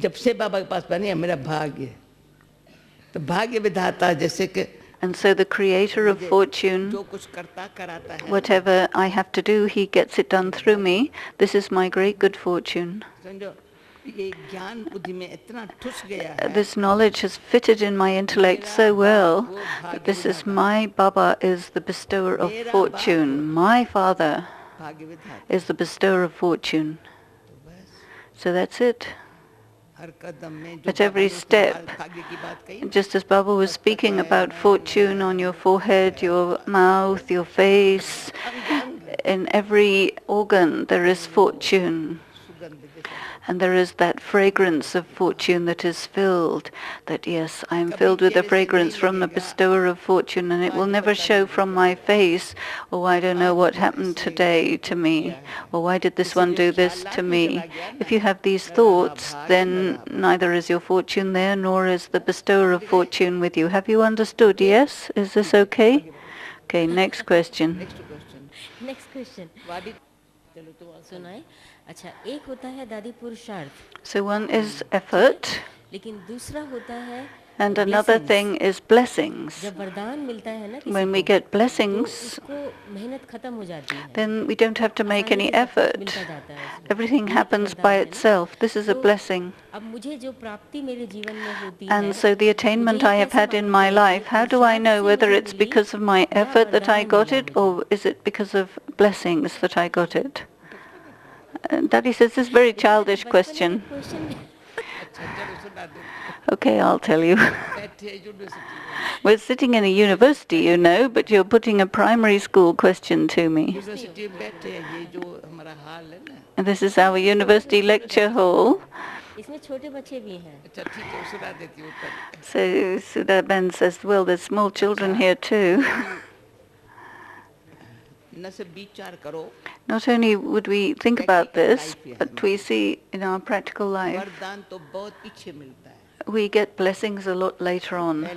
जब से बाबा के पास बने मेरा भाग्य, तो भाग्य विधाता जैसे कि And so the creator of fortune, whatever I have to do, he gets it done through me. This is my great good fortune. This knowledge has fitted in my intellect so well that this is my Baba is the bestower of fortune. My father is the bestower of fortune. So that's it. At every step, just as Baba was speaking about fortune on your forehead, your mouth, your face, in every organ there is fortune. And there is that fragrance of fortune that is filled, that yes, I am filled with the fragrance from the bestower of fortune, and it will never show from my face, oh, I don't know what happened today to me, or why did this one do this to me. If you have these thoughts, then neither is your fortune there, nor is the bestower of fortune with you. Have you understood? Yes? Is this okay? Okay, next question. Next question. अच्छा एक होता है दादी पुरुषार्थ. So one is effort. लेकिन दूसरा होता है and another thing is blessings. जब वरदान मिलता है ना किसी When we get blessings, उसको मेहनत खत्म हो जाती है. then we don't have to make any effort. Everything happens by itself. This is a blessing. अब मुझे जो प्राप्ति मेरे जीवन में होती है, And so the attainment I have had in my life, how do I know whether it's because of my effort that I got it, or is it because of blessings that I got it? Daddy says this is a very childish question. Okay, I'll tell you. We're sitting in a university, you know, but you're putting a primary school question to me. And this is our university lecture hall. So Sudha says, well, there's small children here too. Not only would we think about this, but we see in our practical life, we get blessings a lot later on.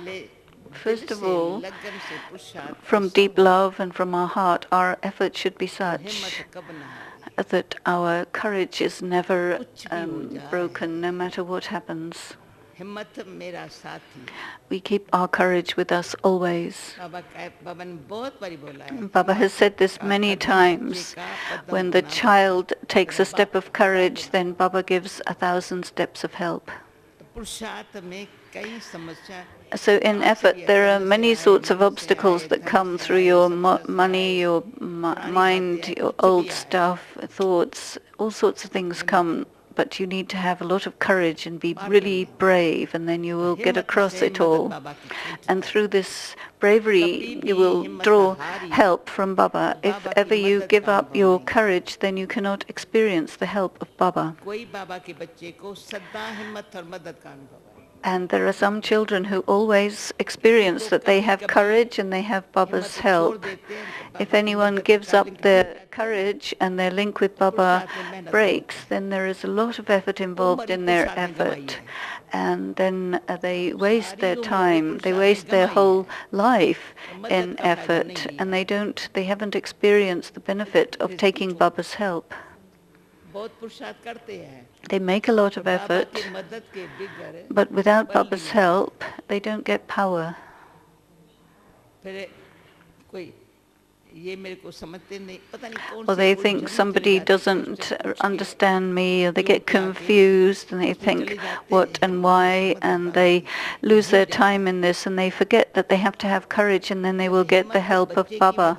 First of all, from deep love and from our heart, our effort should be such that our courage is never broken, no matter what happens. We keep our courage with us always. Baba has said this many times. When the child takes a step of courage, then Baba gives 1,000 steps of help. So in effort, there are many sorts of obstacles that come through your money, your mind, your old stuff, thoughts, all sorts of things come. But you need to have a lot of courage and be really brave, and then you will get across it all. And through this bravery, you will draw help from Baba. If ever you give up your courage, then you cannot experience the help of Baba. And there are some children who always experience that they have courage and they have Baba's help. If anyone gives up their courage and their link with Baba breaks, then there is a lot of effort involved in their effort. And then they waste their time, they waste their whole life in effort, and they haven't experienced the benefit of taking Baba's help. They make a lot of effort, but without Baba's help, they don't get power. Or they think somebody doesn't understand me, or they get confused and they think what and why, and they lose their time in this, and they forget that they have to have courage, and then they will get the help of Baba.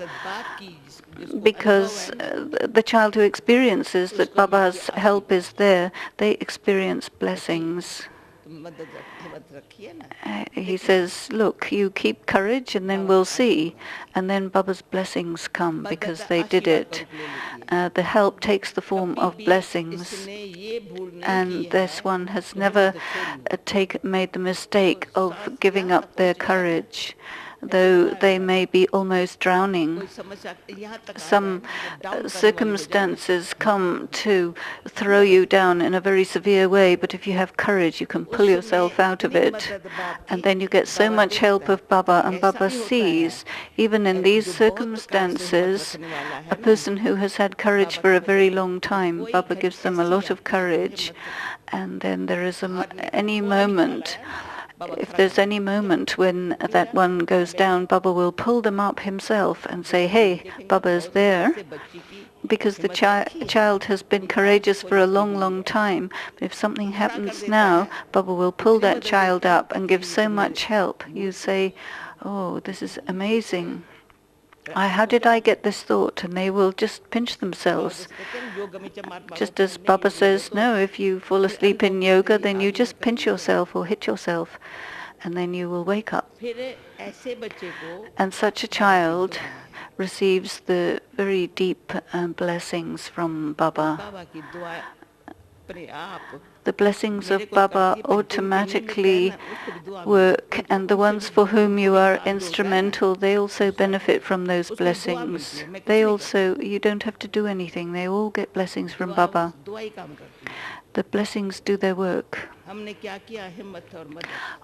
Because the child who experiences that Baba's help is there, they experience blessings. He says, look, you keep courage and then we'll see. And then Baba's blessings come because they did it. The help takes the form of blessings. And this one has never made the mistake of giving up their courage. though they may be almost drowning. Some circumstances come to throw you down in a very severe way, but if you have courage, you can pull yourself out of it. And then you get so much help of Baba, and Baba sees, even in these circumstances, a person who has had courage for a very long time, Baba gives them a lot of courage. And then there is any moment, if there's any moment when that one goes down, Baba will pull them up himself and say, hey, Baba is there, because the child has been courageous for a long, long time. But if something happens now, Baba will pull that child up and give so much help. You say, oh, this is amazing. How did I get this thought? And they will just pinch themselves. Just as Baba says, no, if you fall asleep in yoga, then you just pinch yourself or hit yourself, and then you will wake up. And such a child receives the very deep blessings from Baba. The blessings of Baba automatically work, and the ones for whom you are instrumental, they also benefit from those blessings. You don't have to do anything. They all get blessings from Baba. The blessings do their work.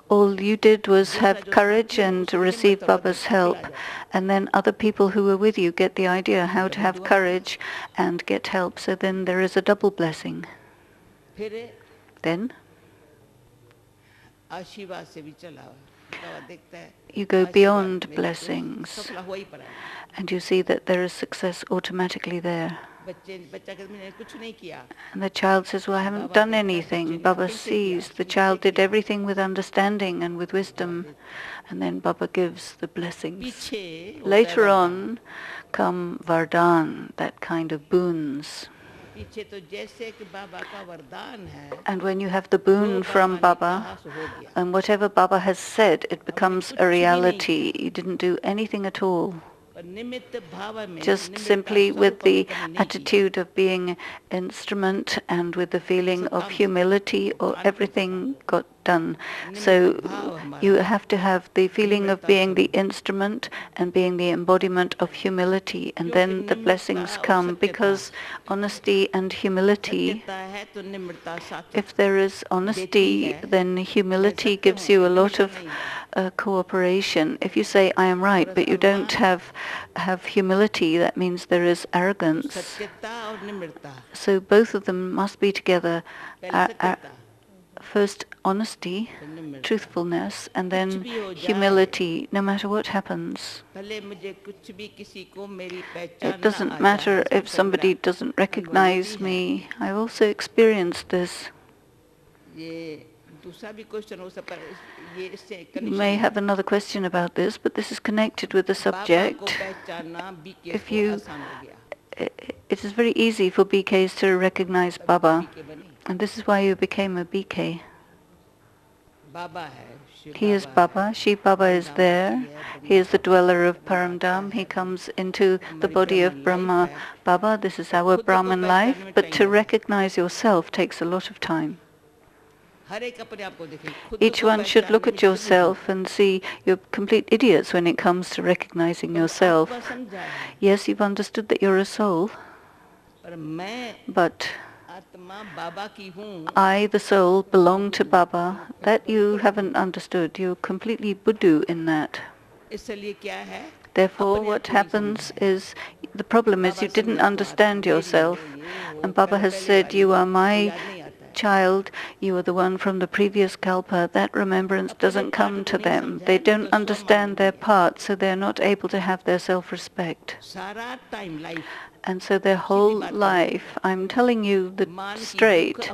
All you did was have courage and receive Baba's help, and then other people who were with you get the idea how to have courage and get help, so then there is a double blessing. Then you go beyond blessings, and you see that there is success automatically there. And the child says, well, I haven't done anything. Baba sees the child did everything with understanding and with wisdom, and then Baba gives the blessings. Later on come Vardhan, that kind of boons. And when you have the boon from Baba, and whatever Baba has said, it becomes a reality. You didn't do anything at all. Just simply with the attitude of being instrument and with the feeling of humility, or everything got done. So you have to have the feeling of being the instrument and being the embodiment of humility, and then the blessings come, because honesty and humility, if there is honesty, then humility gives you a lot of cooperation. If you say, I am right, but you don't have humility, that means there is arrogance. So both of them must be together. First honesty, truthfulness, and then humility, no matter what happens. It doesn't matter if somebody doesn't recognize me. I've also experienced this. You may have another question about this, but this is connected with the subject. It is very easy for BKs to recognize Baba, and this is why you became a BK. He is Baba, Shiv Baba is there. He is the dweller of Paramdam. He comes into the body of Brahma Baba. This is our Brahman life, but to recognize yourself takes a lot of time. Each one should look at yourself and see you're complete idiots when it comes to recognizing yourself. Yes, you've understood that you're a soul, but I, the soul, belong to Baba. That you haven't understood. You're completely Buddhu in that. Therefore, what happens is, the problem is you didn't understand yourself. And Baba has said, you are my child, you are the one from the previous kalpa. That remembrance doesn't come to them. They don't understand their part, so they're not able to have their self-respect. And so their whole life, I'm telling you straight,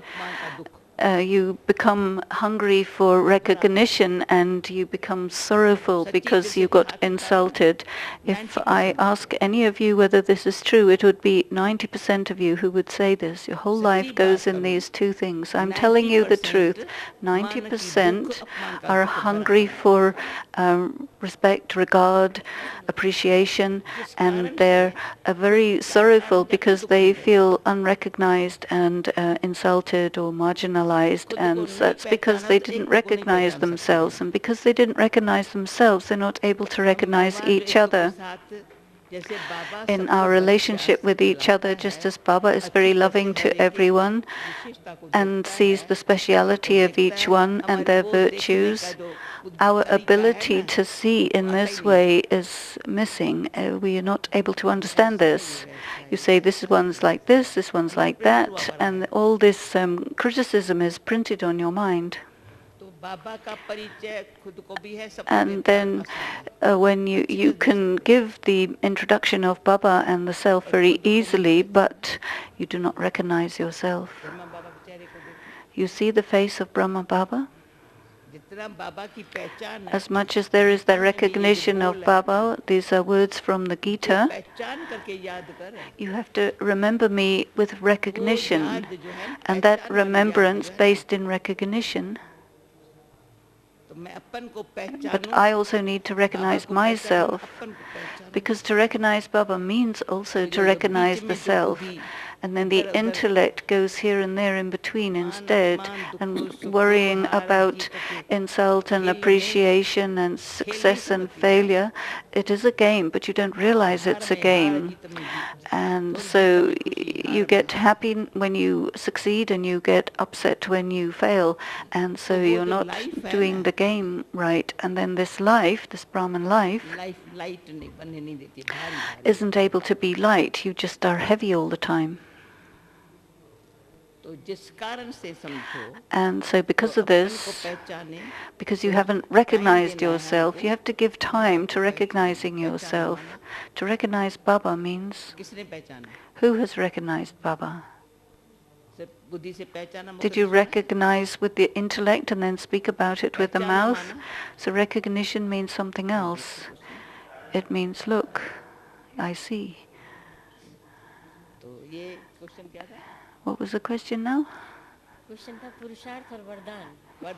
you become hungry for recognition and you become sorrowful because you got insulted. If I ask any of you whether this is true, it would be 90% of you who would say this. Your whole life goes in these two things. I'm telling you the truth. 90% are hungry for respect, regard, appreciation, and they're very sorrowful because they feel unrecognized and insulted or marginalized. paralyzed, and that's because they didn't recognize themselves. And because they didn't recognize themselves, they're not able to recognize each other. In our relationship with each other, just as Baba is very loving to everyone and sees the speciality of each one and their virtues, our ability to see in this way is missing. We are not able to understand this. You say this one's like this one's like that, and all this criticism is printed on your mind. And then when you can give the introduction of Baba and the self very easily, but you do not recognize yourself. You see the face of Brahma Baba? As much as there is the recognition of Baba, these are words from the Gita, you have to remember me with recognition, and that remembrance based in recognition. But I also need to recognize myself, because to recognize Baba means also to recognize the self. And then the intellect goes here and there in between instead, and worrying about insult and appreciation and success and failure. It is a game, but you don't realize it's a game. And so you get happy when you succeed and you get upset when you fail. And so you're not doing the game right. And then this life, this Brahman life, isn't able to be light. You just are heavy all the time. And so because of this, because you haven't recognized yourself, you have to give time to recognizing yourself. To recognize Baba means, who has recognized Baba? Did you recognize with the intellect and then speak about it with the mouth? So recognition means something else. It means, look, I see. What was the question now?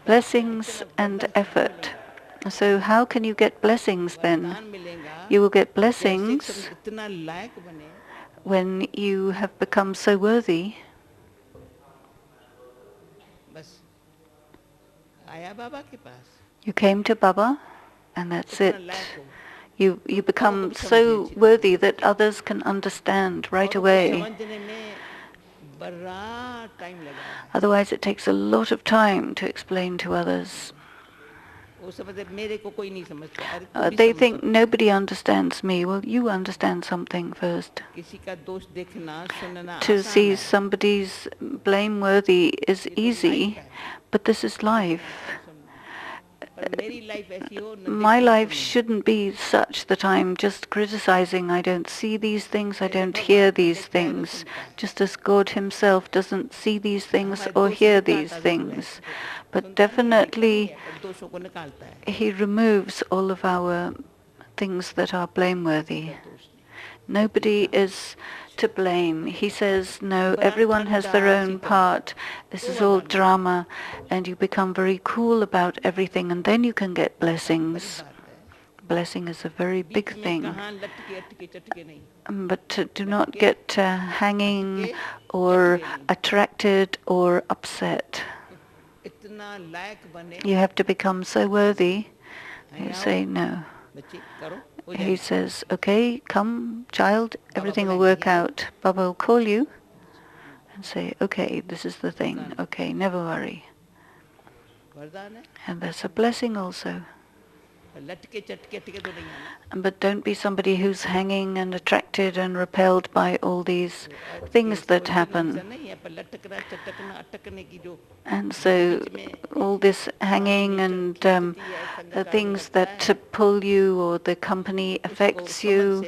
Blessings and effort. So how can you get blessings then? You will get blessings when you have become so worthy. You came to Baba, and that's it. You become so worthy that others can understand right away. Otherwise it takes a lot of time to explain to others. They think nobody understands me. Well, you understand something first. To see somebody's blameworthy is easy, but this is life. My life shouldn't be such that I'm just criticizing. I don't see these things, I don't hear these things. Just as God himself doesn't see these things or hear these things. But definitely he removes all of our things that are blameworthy. Nobody is to blame. He says, no, everyone has their own part. This is all drama, and you become very cool about everything, and then you can get blessings. Blessing is a very big thing. But do not get hanging or attracted or upset. You have to become so worthy. You say, no. He says, okay, come, child, everything will work out. Baba will call you and say, okay, this is the thing. Okay, never worry. And that's a blessing also. But don't be somebody who's hanging and attracted and repelled by all these things that happen. And so all this hanging and things that pull you or the company affects you,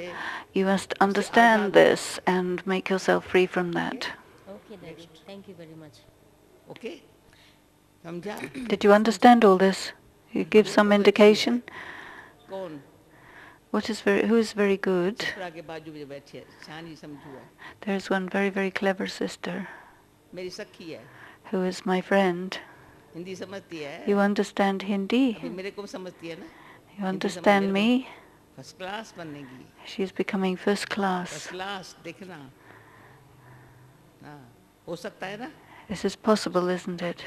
you must understand this and make yourself free from that. Okay, Daddy. Thank you very much. Okay? Did you understand all this? You give some indication? Who is very good? There is one very, very clever sister who is my friend. You understand Hindi? You understand me? She is becoming first class. This is possible, isn't it?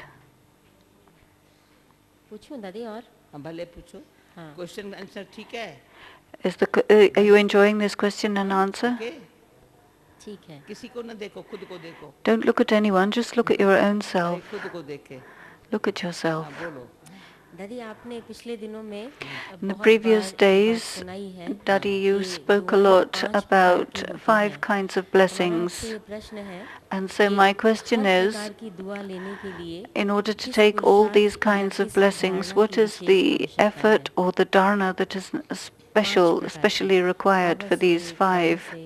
पूछूं दादी और हाँ भले पूछो question answer ठीक है Are you enjoying this question and answer? Okay ठीक है किसी को ना देखो खुद को देखो Don't look at anyone, just look at your own self. खुद को देखे Look at yourself. हाँ बोलो दादी आपने पिछले दिनों में In the बहुत previous बार days, बात सुनाई है Daddy, you कि spoke a दुआ lot पांच प्रकार about की होती 5 है। kinds of हमारा blessings. आपसे ये प्रश्न है And so कि my question हर is, प्रकार की दुआ लेने के लिए in order to किस take all पुरुषार्थ these या kinds of किस blessings, धारणा what की is विशेष the आवश्यकता effort है or the dharana that is especially required Baba for से these बड़ों 5 से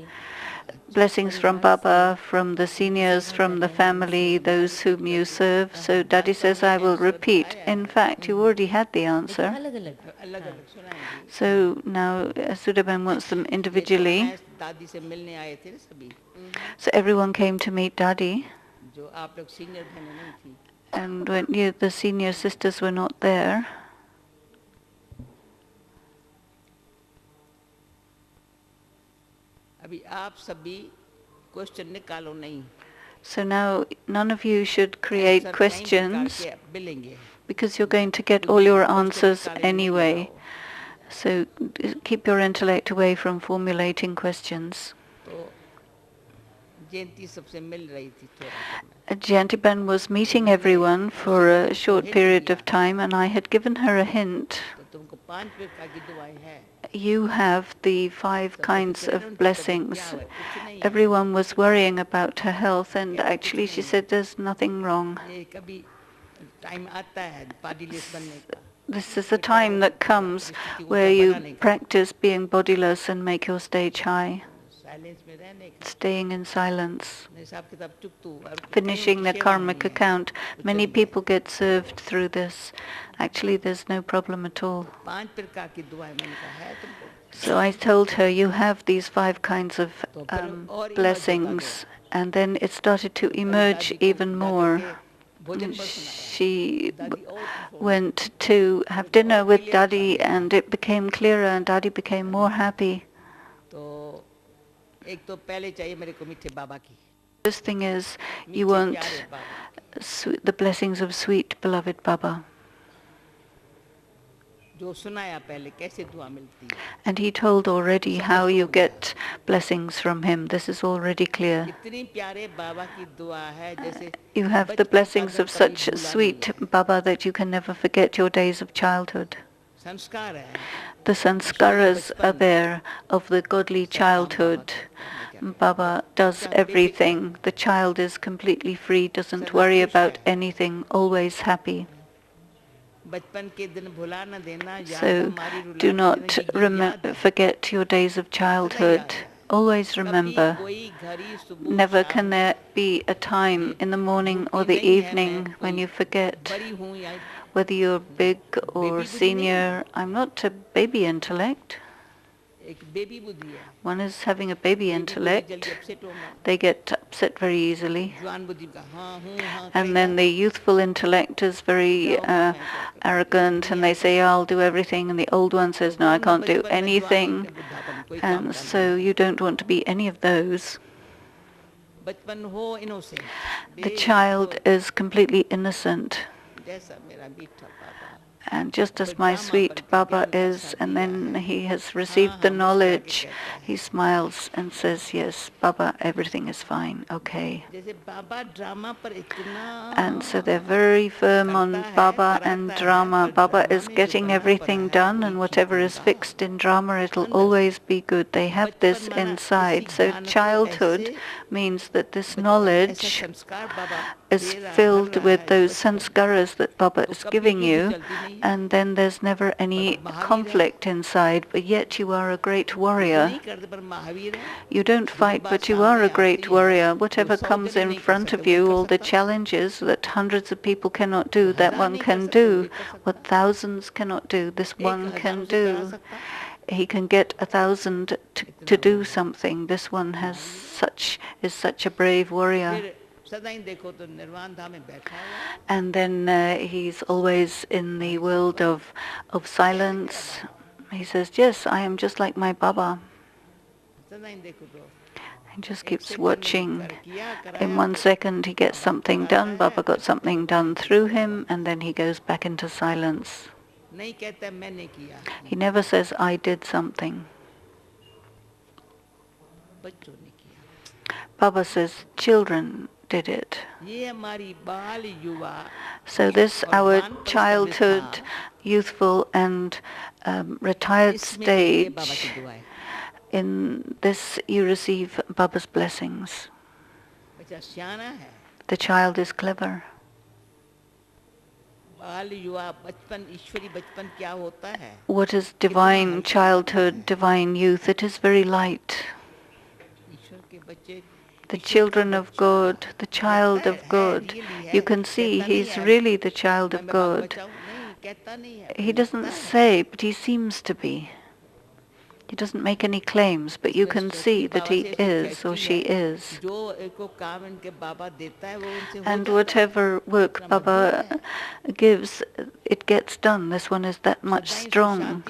blessings from परिवार से Baba, from the seniors, सेवा from the करने वालों से family, those whom you serve? So Daddy वास्तव says, में I will answer repeat. आया In है fact, you already had the लेकिन answer. अलग अलग अलग अलग सुनाएंगे So now Sudaban wants them ये तो individually. हैं दादी से मिलने आए थे ना सभी So everyone came to meet Daddy. जो आप लोग सीनियर बहनें नहीं थी And when the senior sisters were not there, अभी आप सभी क्वेश्चन निकालो नहीं so now none of you should Answer create कहीं questions निकाल के मिलेंगे because you're going to get all क्योंकि your क्वेश्चन answers निकाले नहीं anyway. आओ। So keep your intellect away from formulating questions. तो जयंती सबसे मिल रही थी थोड़ा सा मैं। Jantiban was meeting everyone for a short period of time, and I had given her a hint. तो तुमको 5 प्रकार की दुआएं हैं You have the 5 सबको kinds फिक्र है of उनकी तबीयत blessings. क्या है कुछ नहीं है Everyone was worrying about her health, and actually she said there's nothing wrong. ये कभी टाइम आता है body less बनने का This is a time that comes where you practice being bodiless and make your stage high, silence में रहने का staying in silence, हिसाब किताब चुकतू और finishing the karmic account. Many people get served through this. Actually, there's no problem at all. 5 प्रकार की दुआएं मैंने कहा है तुमको So I told her, you have these 5 kinds of blessings. And then it started to emerge even more. She went to have dinner with Daddy, and it became clearer, and Daddy became more happy. तो एक तो पहले चाहिए मेरे को मीठे बाबा की First thing is, you मीठे want प्यारे बाबा the blessings of sweet, beloved Baba. जो सुनाया पहले कैसे दुआ मिलती है And he told already how you get blessings from him. This is already clear. इतनी प्यारे बाबा की दुआ है जैसे You have the blessings of such sweet Baba that you can never forget your days of childhood. संस्कार है The sanskaras are there of the godly childhood. Baba does everything. The child is completely free, doesn't worry about anything, always happy. बचपन के दिन भुला न देना याद So हमारी रुला do न not देना, ये याद है। forget your days of childhood. Always remember. कभी कोई घड़ी सुबह Never शाम can there be a time in the morning or the evening when you forget बड़ी हूँ या whether you're big or senior. I'm not a baby intellect. एक baby बुद्धि है One is having a baby baby बुद्धि intellect. जल्दी upset होगा They get upset very easily. जवान बुद्धि का हाँ हूँ हाँ And then the youthful intellect is very arrogant, and they say, I'll do everything. And the old one says, no, I can't do anything. And so you don't want to be any of those. बचपन हो innocent The child is completely innocent. जैसा मेरा मीठा बाबा And just as my sweet Baba is, and then he has received the knowledge, he smiles and says, yes, Baba, everything is fine, okay. जैसे बाबा drama पर इतना And so they're very firm on Baba and drama. Baba is getting everything done, and whatever is fixed in drama, it'll always be good. They have this inside. So childhood means that this knowledge संस्कार बाबा is filled with those sanskaras that Baba is giving you, and then there's never any conflict inside, but yet you are a great warrior. नहीं करते पर महावीर है You don't fight, but you are a great warrior. Whatever comes in front of you, all the challenges that hundreds of people cannot do, that one can do. What thousands cannot do, this one can do. He can get 1,000 to do something. This one is such a brave warrior. फिर सदा ही देखो तो निर्वाण धाम में बैठा हुआ And then he's always in the world of silence. He says, yes, I am just like my Baba. सदा ही देखो तो He just keeps watching. In 1 second he gets something done, Baba got something done through him, and then he goes back into silence. He never says, I did something. Baba says, children did it. So this, our childhood, youthful and retired stage, in this you receive Baba's blessings. The child is clever. What is divine childhood, divine youth? It is very light. The children of God, the child of God, you can see he's really the child of God. He doesn't say, but he seems to be. He doesn't make any claims, but you can see that he is or she is. And whatever work Baba gives, it gets done. This one is that much strong.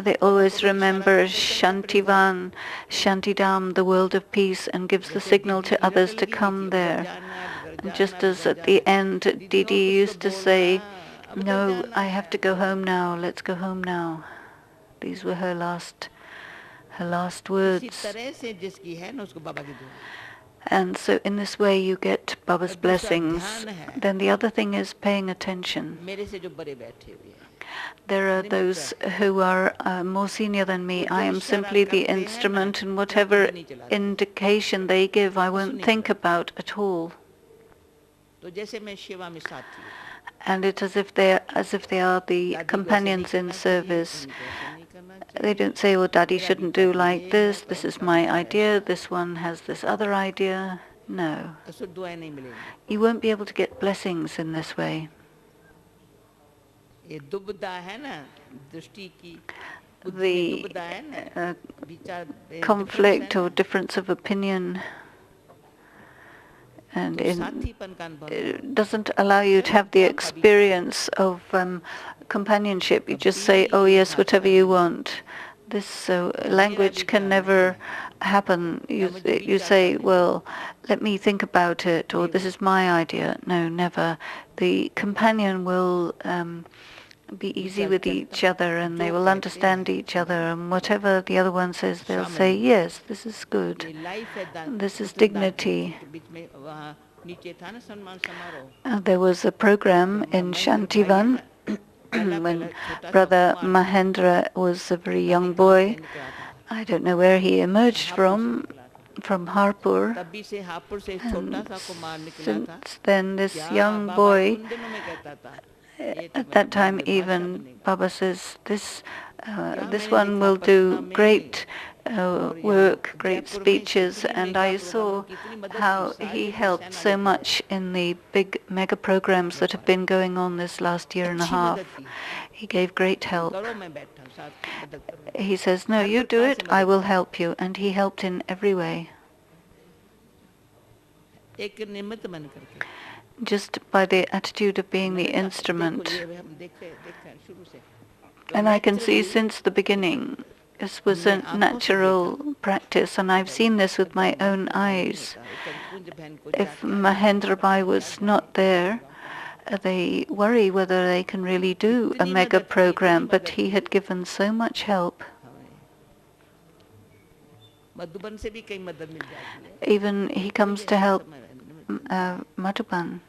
They always remember Shantivan, Shantidam, the world of peace, and gives the signal to others to come there. And just as at the end, Didi used to say, no, I have to go home now, let's go home now. These were her last words. And so in this way you get Baba's blessings. Then the other thing is paying attention. There are those who are more senior than me. I am simply the instrument, and whatever indication they give, I won't think about at all. And it's as if they are the companions in service. They don't say, oh, Daddy shouldn't do like this, this is my idea, this one has this other idea. No. You won't be able to get blessings in this way. The conflict or difference of opinion and it doesn't allow you to have the experience of companionship. You just say, oh yes, whatever you want. This language can never happen. You say, well, let me think about it, or this is my idea. No, never. The companion will be easy with each other, and they will understand each other, and whatever the other one says, they'll say, yes, this is good. This is dignity. There was a program in Shantivan when Brother Mahendra was a very young boy. I don't know where he emerged from Harpur. And since then, this young boy, at that time even, Baba says, this one will do great work, great speeches, and I saw how he helped so much in the big mega programs that have been going on this last year and a half. He gave great help. He says, no, you do it, I will help you, and he helped in every way. Just by the attitude of being the instrument. And I can see since the beginning, this was a natural practice, and I've seen this with my own eyes. If Mahendra Bhai was not there, they worry whether they can really do a mega program, but he had given so much help. Even he comes to help Madhuban.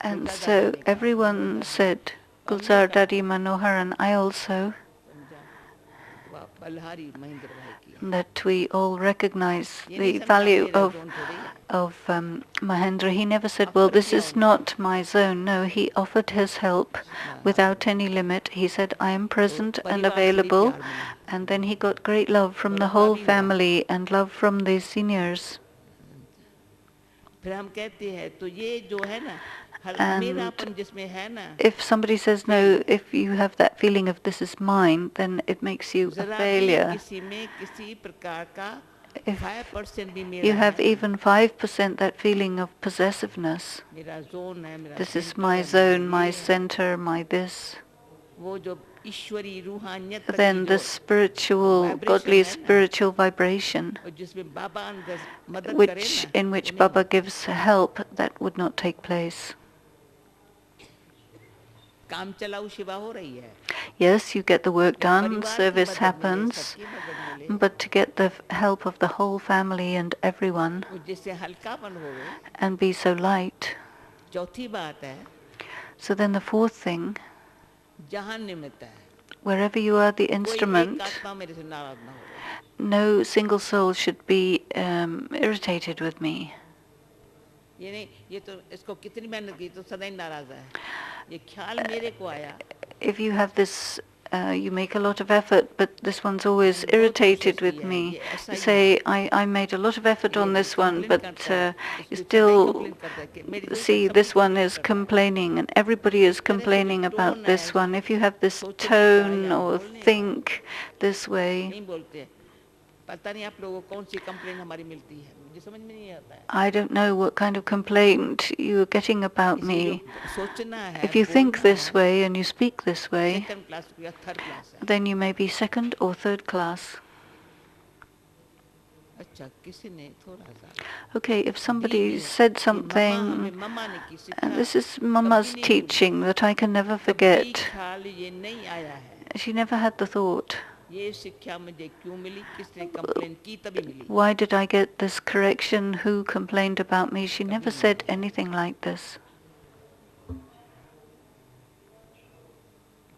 And so everyone said, Gulzar, Dadi, Manohar, and I also, that we all recognize the value of Mahendra. He never said, well, this is not my zone. No, he offered his help without any limit. He said, I am present and available. And then he got great love from the whole family and love from the seniors. And if somebody says, no, if you have that feeling of this is mine, then it makes you a failure. If you have even 5% that feeling of possessiveness, this is my zone, my center, my this, ईश्वरी रूहानियत तक then की the जो spiritual, vibration godly है ना, spiritual vibration, और जिसमें बाबा अंदर मदद करे ना, in वो which नहीं Baba होता। gives help, that would not take place. काम चलाऊ सेवा हो रही है, Yes, you get the work जब done, परिवार की service मदद मिले, happens, सबकी मदद मिले, but to get the help of the whole family and everyone वो जिससे हल्कापन होवे। and be so light. चौथी बात है, So then the fourth thing, जहाँ निमित्त है, wherever you are the कोई एक instrument, आत्मा मेरे से नाराज ना होवे। no single soul should be irritated with me. ये नहीं, ये तो इसको कितनी मेहनत की तो सदा ही नाराज है, ये ख्याल मेरे को आया। If you have this, you make a lot of effort, but this one's always irritated with me. You say, I made a lot of effort on this one, but you still see this one is complaining, and everybody is complaining about this one. If you have this tone or think this way, नहीं बोलते, पता नहीं आप लोगों को कौन सी complain हमारी मिलती है, मुझे समझ में नहीं आता है। I don't know what kind of complaint you're getting about me. सोचना है, If you think this way and you speak this way, second class या थर्ड क्लास है। then you may be second or third class. अच्छा, किसी ने थोड़ा सा, Okay, if somebody said something, मम्मा ने की सिखा, and this is Mama's कभी नहीं teaching that I can never कभी forget. ख्याल ये नहीं आया है, She never had the thought, ये शिक्षा मुझे क्यों मिली, किसने कंप्लेन की तभी मिली। why did I get this correction? Who complained about me? She never said anything like this.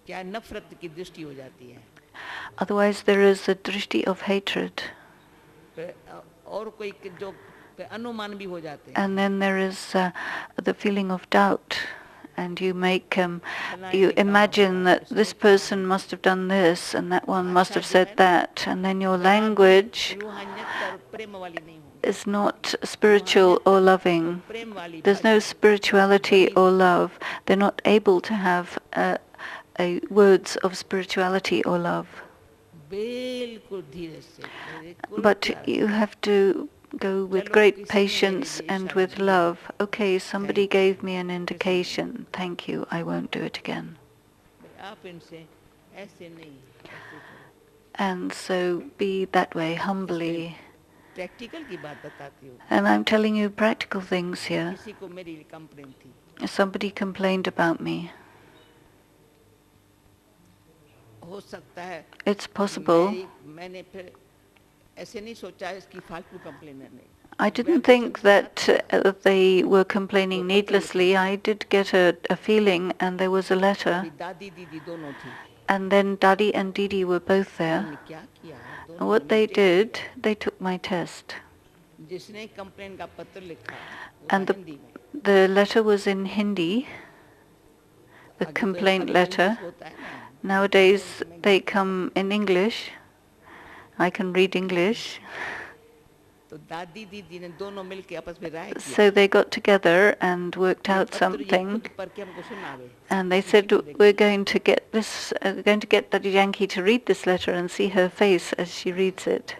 क्या नफरत की दृष्टि हो जाती है, Otherwise there is a drishti of hatred. और कोई जो अनुमान भी हो जाते हैं। And then there is the feeling of doubt. And you make, you imagine that this person must have done this and that one must have said that. And then your language is not spiritual or loving. There's no spirituality or love. They're not able to have words of spirituality or love. But you have to go with great patience and with love. Okay, somebody gave me an indication. Thank you, I won't do it again. And so be that way, humbly. And I'm telling you practical things here. Somebody complained about me. It's possible. I didn't think that they were complaining needlessly. I did get a feeling, and there was a letter. And then Dadi and Didi were both there. And what they did, they took my test. And the letter was in Hindi, the complaint letter. Nowadays they come in English. I can read English. So they got together and worked out something, and they said, we're going to get Dadi Janki to read this letter and see her face as she reads it.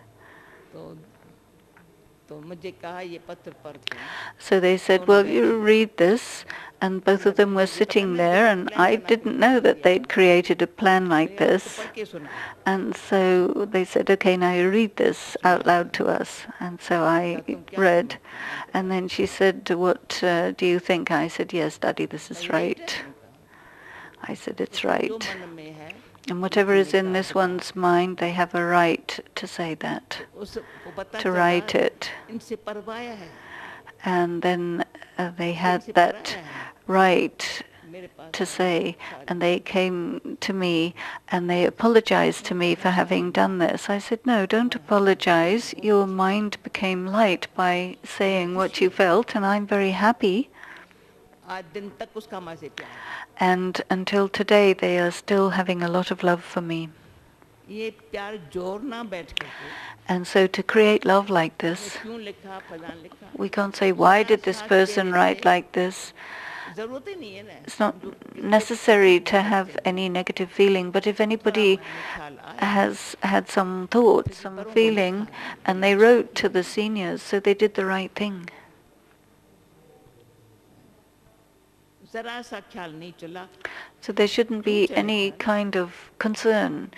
So they said, well, you read this, and both of them were sitting there, and I didn't know that they'd created a plan like this. And so they said, okay, now you read this out loud to us. And so I read, and then she said, what do you think? I said, yes, Daddy, this is right. I said, it's right. And whatever is in this one's mind, they have a right to say that, to write it. And then they had that right to say, and they came to me and they apologized to me for having done this. I said, no, don't apologize. Your mind became light by saying what you felt, and I'm very happy. And until today, they are still having a lot of love for me. And so to create love like this, we can't say, why did this person write like this? It's not necessary to have any negative feeling, but if anybody has had some thought, some feeling, and they wrote to the seniors, so they did the right thing. जरा सा ख्याल नहीं चला So there shouldn't be any kind of concern.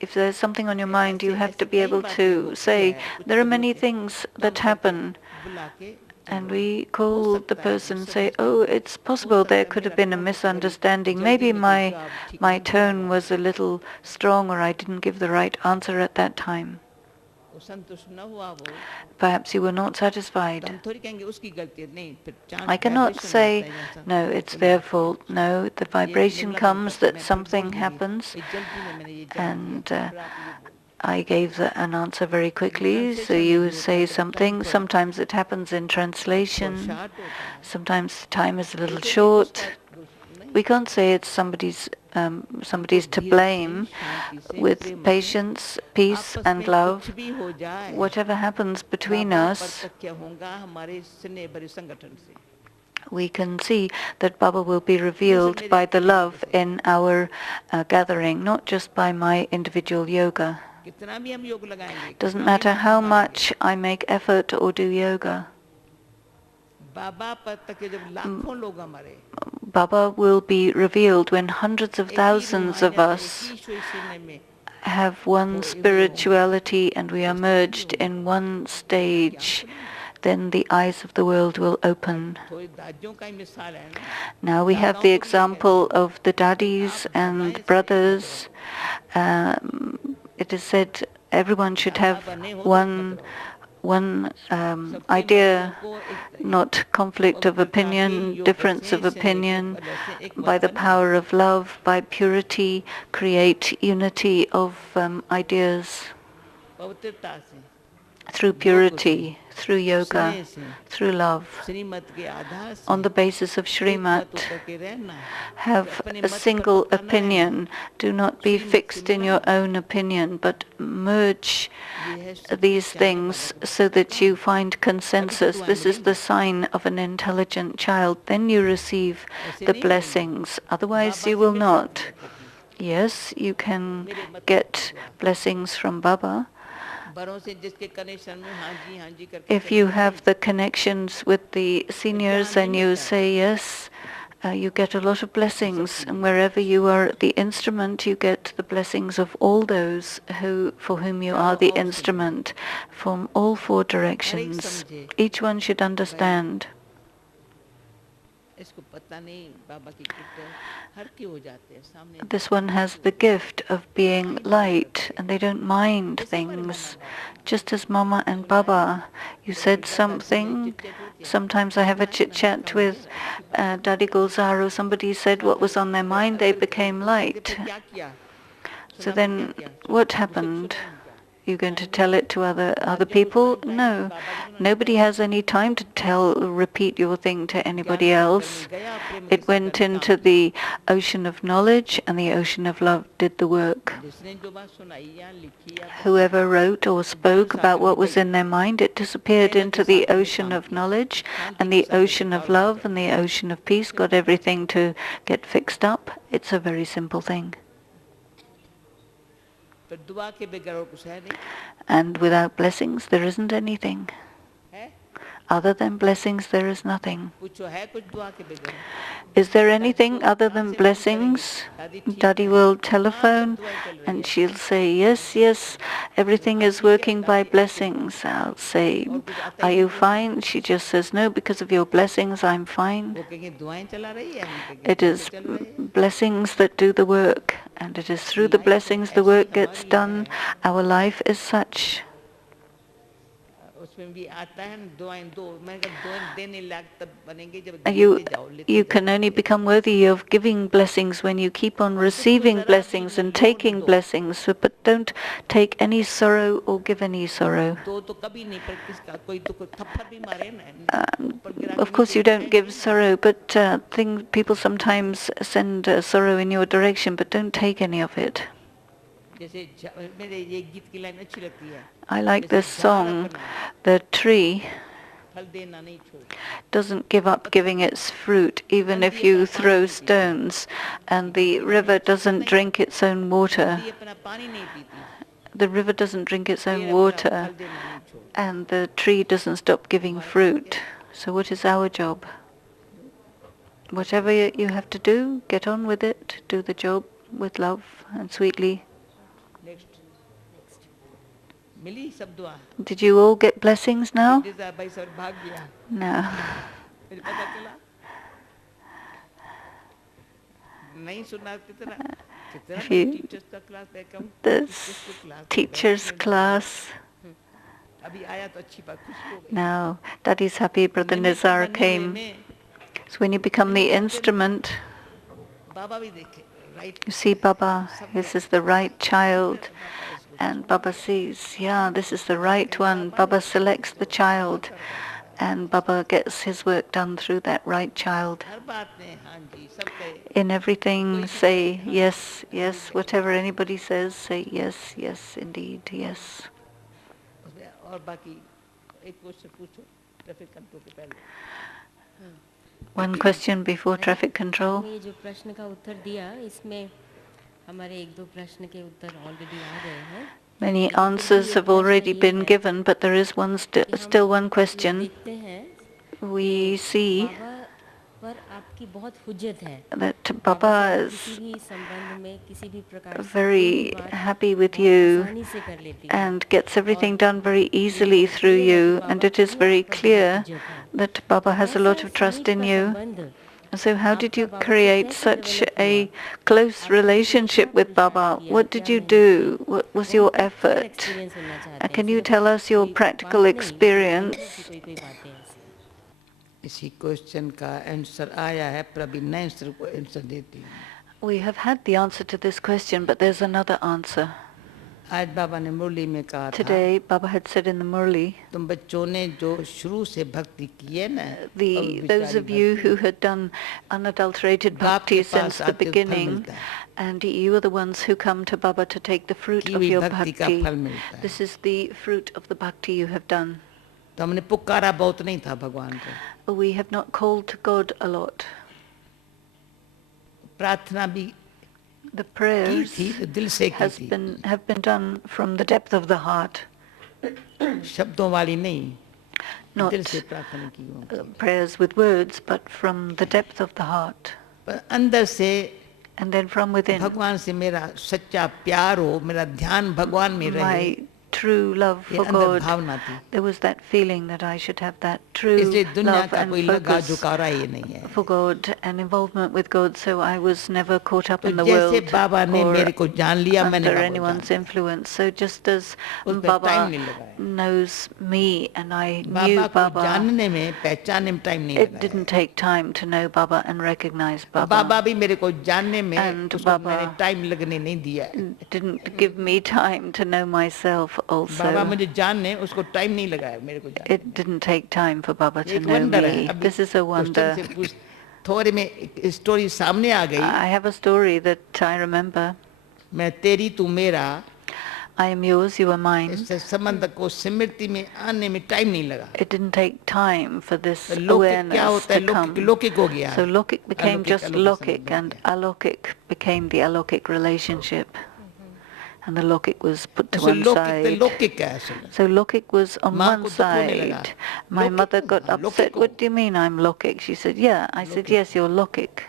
If there's something on your mind, you have to be able to say, there are many things that happen. बुला के And we call the person and say, oh, it's possible there could have been a misunderstanding. Maybe my tone was a little strong, or I didn't give the right answer at that time. वो संतुष्ट न हुआ वो Perhaps you were not satisfied. हम थोड़ी कहेंगे उसकी गलती है नहीं फिर chance I cannot say, no, it's their fault. No, the vibration comes that something happens, and I gave an answer very quickly, so you say something. Sometimes it happens in translation. Sometimes time is a little short. We can't say it's somebody's to blame. With patience, peace and love, whatever happens between us, we can see that Baba will be revealed by the love in our gathering, not just by my individual yoga. Doesn't matter how much I make effort or do yoga. Baba will be revealed when hundreds of thousands of us have one spirituality and we are merged in one stage. Then the eyes of the world will open. Now we have the example of the daddies and brothers. It is said everyone should have one idea, not conflict of opinion, difference of opinion. By the power of love, by purity, create unity of ideas. Through purity, through yoga, through love, on the basis of Srimad. Have a single opinion. Do not be fixed in your own opinion, but merge these things so that you find consensus. This is the sign of an intelligent child. Then you receive the blessings. Otherwise you will not. Yes, you can get blessings from Baba. If you have the connections with the seniors and you say yes, you get a lot of blessings. And wherever you are the instrument, you get the blessings of all those for whom you are the instrument, from all four directions. Each one should understand. This one has the gift of being light, and they don't mind things. Just as Mama and Baba, you said something. Sometimes I have a chit-chat with Dadi Gulzar. Somebody said what was on their mind, they became light. So then what happened? You're going to tell it to other people? No. Nobody has any time to repeat your thing to anybody else. It went into the ocean of knowledge, and the ocean of love did the work. Whoever wrote or spoke about what was in their mind, it disappeared into the ocean of knowledge, and the ocean of love and the ocean of peace got everything to get fixed up. It's a very simple thing. And without blessings, there isn't anything. Other than blessings, there is nothing. Is there anything other than blessings? Dadi will telephone and she'll say, yes, yes, everything is working by blessings. I'll say, are you fine? She just says, no, because of your blessings, I'm fine. It is blessings that do the work, and it is through the blessings the work gets done. Our life is such. You can only become worthy of giving blessings when you keep on receiving blessings and taking blessings, but don't take any sorrow or give any sorrow. Of course you don't give sorrow, but people sometimes send sorrow in your direction, but don't take any of it. I like this song. The tree doesn't give up giving its fruit, even if you throw stones, and the river doesn't drink its own water. The river doesn't drink its own water, and the tree doesn't stop giving fruit. So what is our job? Whatever you have to do, get on with it. Do the job with love and sweetly. Next. मिली सब दुआ. Did you all get blessings now? भाई सब भाग गया. No. मुझे पता चला. नहीं सुना कितना teachers का class Beckham. This teachers class. अभी आया तो अच्छी बात खुशी हो गई. Now, Daddy's happy, Brother Nizar came. So when you become the instrument, बाबा भी देखे. Right. you see Baba, this is the right child. And Baba sees, yeah, this is the right one. Baba selects the child. And Baba gets his work done through that right child. In everything, say yes, yes. Whatever anybody says, say yes, yes, indeed, yes. One question before traffic control. ये जो प्रश्न का उत्तर दिया, इसमें हमारे एक दो प्रश्न के उत्तर ऑलरेडी आ गए हैं. Many answers have already been given, but there is still one question. We see that Baba is very happy with you and gets everything done very easily through you, and it is very clear that Baba has a lot of trust in you. So how did you create such a close relationship with Baba? What did you do? What was your effort? Can you tell us your practical experience? इसी question का answer आया है, पर अभी नए answer को answer देती हूँ. We have had the answer to this question, but there's another answer. आज बाबा ने मुरली में कहा था. Today, Baba had said in the Murli, तुम बच्चों ने जो शुरू से भक्ति की है ना, those of you who had done unadulterated bhakti since the beginning, and you are the ones who come to Baba to take the fruit of your bhakti. This is the fruit of the bhakti you have done. तो हमने पुकारा बहुत नहीं था भगवान को. We have not called to God a lot. प्रार्थना भी the prayers have been done from the depth of the heart. शब्दों वाली नहीं. Not prayers with words, but from the depth of the heart. अंदर से, and then from within, भगवान से मेरा सच्चा प्यार हो, मेरा ध्यान भगवान में रहे. True love for God. There was that feeling that I should have that true love and focus for God and involvement with God, so I was never caught up in the world or under anyone's influence. So just as Baba knows me and I knew Baba, it didn't take time to know Baba and recognize Baba. And Baba didn't give me time to know myself also. It didn't take time for Baba to know me. This is a wonder. I have a story that I remember. I am yours, you are mine. It didn't take time for this awareness to come. So Lokik became just Lokik, and Alokik became the Alokik relationship. And the Lokik was put to one side. So Lokik was on one side. My mother got upset. What do you mean I'm Lokik? She said, yeah. I said, yes, you're Lokik.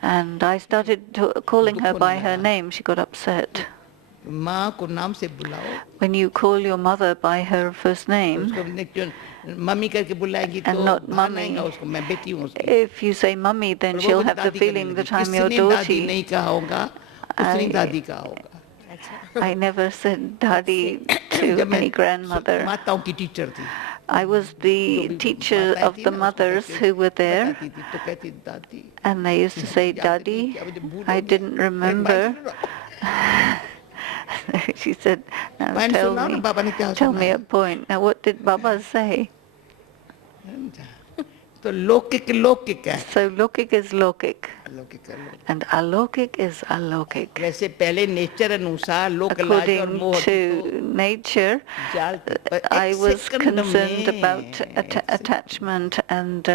And I started calling her by her name. She got upset. When you call your mother by her first name, and not mummy, if you say mummy, then she'll have the feeling that I'm your daughter. I never said Dadi to any grandmother. I was the teacher of the mothers who were there, and they used to say, Dadi. I didn't remember. She said, now tell me a point. Now what did Baba say? तो लौकिक लौकिक है, So lokik is lokik अलौकिक अलौकिक। and alokik is alokik. वैसे पहले nature अनुसार लोक लाज और According मोह की तो to nature, जाल थी, पर I एक was सेकंड concerned में about attachment and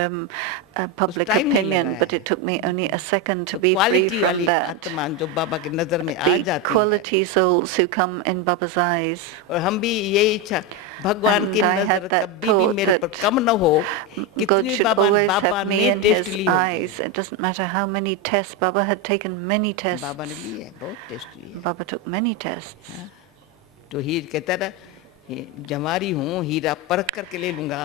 public time नहीं opinion, लगा but है। it took me only a second to be free quality from वाली that. आत्मा जो बाबा की नजर में आ The जाती है, quality souls who come in Baba's eyes. और हम भी यही इच्छा, भगवान की And I नजर had that कभी भी thought मेरे पर that कम न हो, God कितनी should Baba always Baba have ने me in टेस्ट his ली होगी, eyes. It doesn't matter how many tests. Baba had taken many tests. बाबा ने ली है, बहुत टेस्ट ली है। Baba took many tests. तो हीर कहता था, जमारी हूँ, हीरा परख करके ले लूंगा,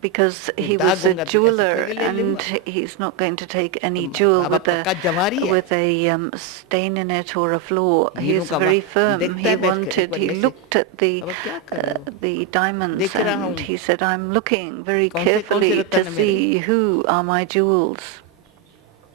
Because he दाग was a होगा तो ऐसे jeweler करके ले and लूंगा। he's not going to take any तो jewel बाबा with पक्का जमारी है। a stain in it or a flaw. He हीरों is का very वाह, firm. देखता He है बैठ के, एक wanted, बार he ऐसे, looked at बाबा क्या कर रहे हो? the diamonds देख रहा and हूँ। he said, I'm looking very कौन से carefully रतन to है मेरे? see who are my jewels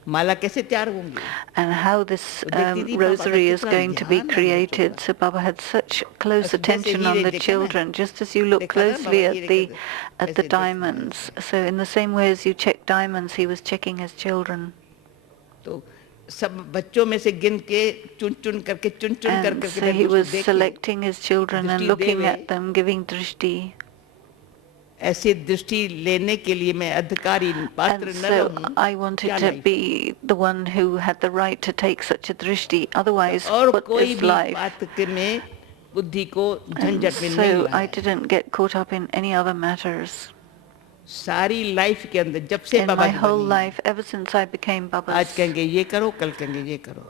माला कैसे तैयार होंगी? and how this तो देखती थी बाबा का rosary is कितना going to be ध्यान है बच्चों created. का। So Baba had such close ऐसे जैसे attention on हीरे the देखा ना, children, just as you look देखा ना closely बाबा at हीरे the कैसे- at ऐसे the देखना है diamonds. So in the same way as you check diamonds, he was checking his children. तो सब बच्चों में से गिन के चुन चुन करके And so he was selecting his children and दृष्टि looking देवे। at them, giving drishti. ऐसी दृष्टि लेने के लिए मैं अधिकारी पात्र And न so रहूं, I wanted क्या to life? be the one who had the right to take such a drishti. Otherwise, और what कोई is भी life? बात के में बुद्धि को And झंझट में नहीं so I लाए। didn't get caught up in any other matters. सारी लाइफ के अंदर जब से In बाबा my की whole बनी, life, ever since I became आज Baba's, कहेंगे ये करो, कल कहेंगे ये करो,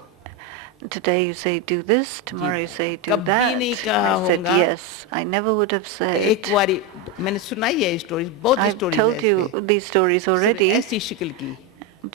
today you say do this, tomorrow you say do कभी that. नहीं कहा I said होगा। yes. I never would have said. एक बारी मैंने सुनाई है स्टोरीज, बहुत I've स्टोरीज told है you इस पे। these stories सिर्फ already. ऐसी शक्ल की,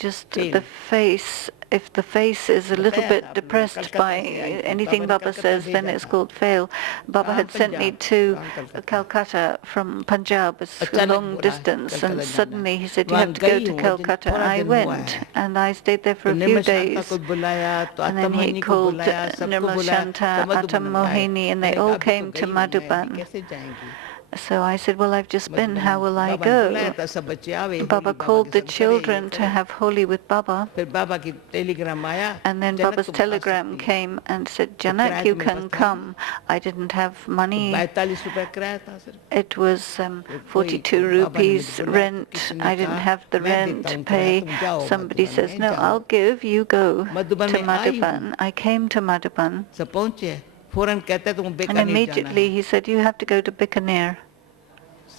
Just Tail. the face, if the face is a little बताया था bit आपने, depressed कलकत्ता by से आई थी, anything बाबा ने Baba कलकत्ता says, then भेजा it's था। called fail. Baba कहाँ had sent me Punjab, to कहाँ Calcutta. Calcutta from Punjab. It's a अचानक long बोला distance, कलकत्ता and जाना। suddenly he said, you वहाँ have to go गई to हूँ, Calcutta. थोड़ा I दिन हुआ went, है। and I stayed there for तो a few Nirmal Shanta days. को बुलाया, तो And then he आत्मोहिनी को called बुलाया, सबको Nirmal बुलाया, Shanta, तो मधुबन Atam में आए। Mohini, and they मैंने all कहा, अभी तो came to गई हूँ मैं, अभी Madhuban. कैसे जाएंगी? So I said, well, I've just been. How will I बाबा ने बुलाया go? था, सब बच्चे आवे, होली Baba बाबा called के the सब करे, ये children to करे। have Holi with Baba. फिर बाबा की टेलीग्राम आया, And then जनक Baba's तुम आ telegram सकती है। came and said, तो Janak, किराया you तो मेरे can पास था नहीं। come. I didn't have money. 42 रुपया किराया था सिर्फ। It was कोई 42 बाबा ने मुझे rupees बुलाया, तो rent. किसी ने I didn't कहा, have the मैं देता rent हूँ किराया, pay. तुम जाओ Somebody मधुबन says, में, no, जाओ। I'll give, you go Madhuban to में आई हूँ। Madhuban. I came to Madhuban. सब पहुँचे, फौरन कहते तुम And बीकानेर जाना immediately है। he said, you have to go to Bikaner.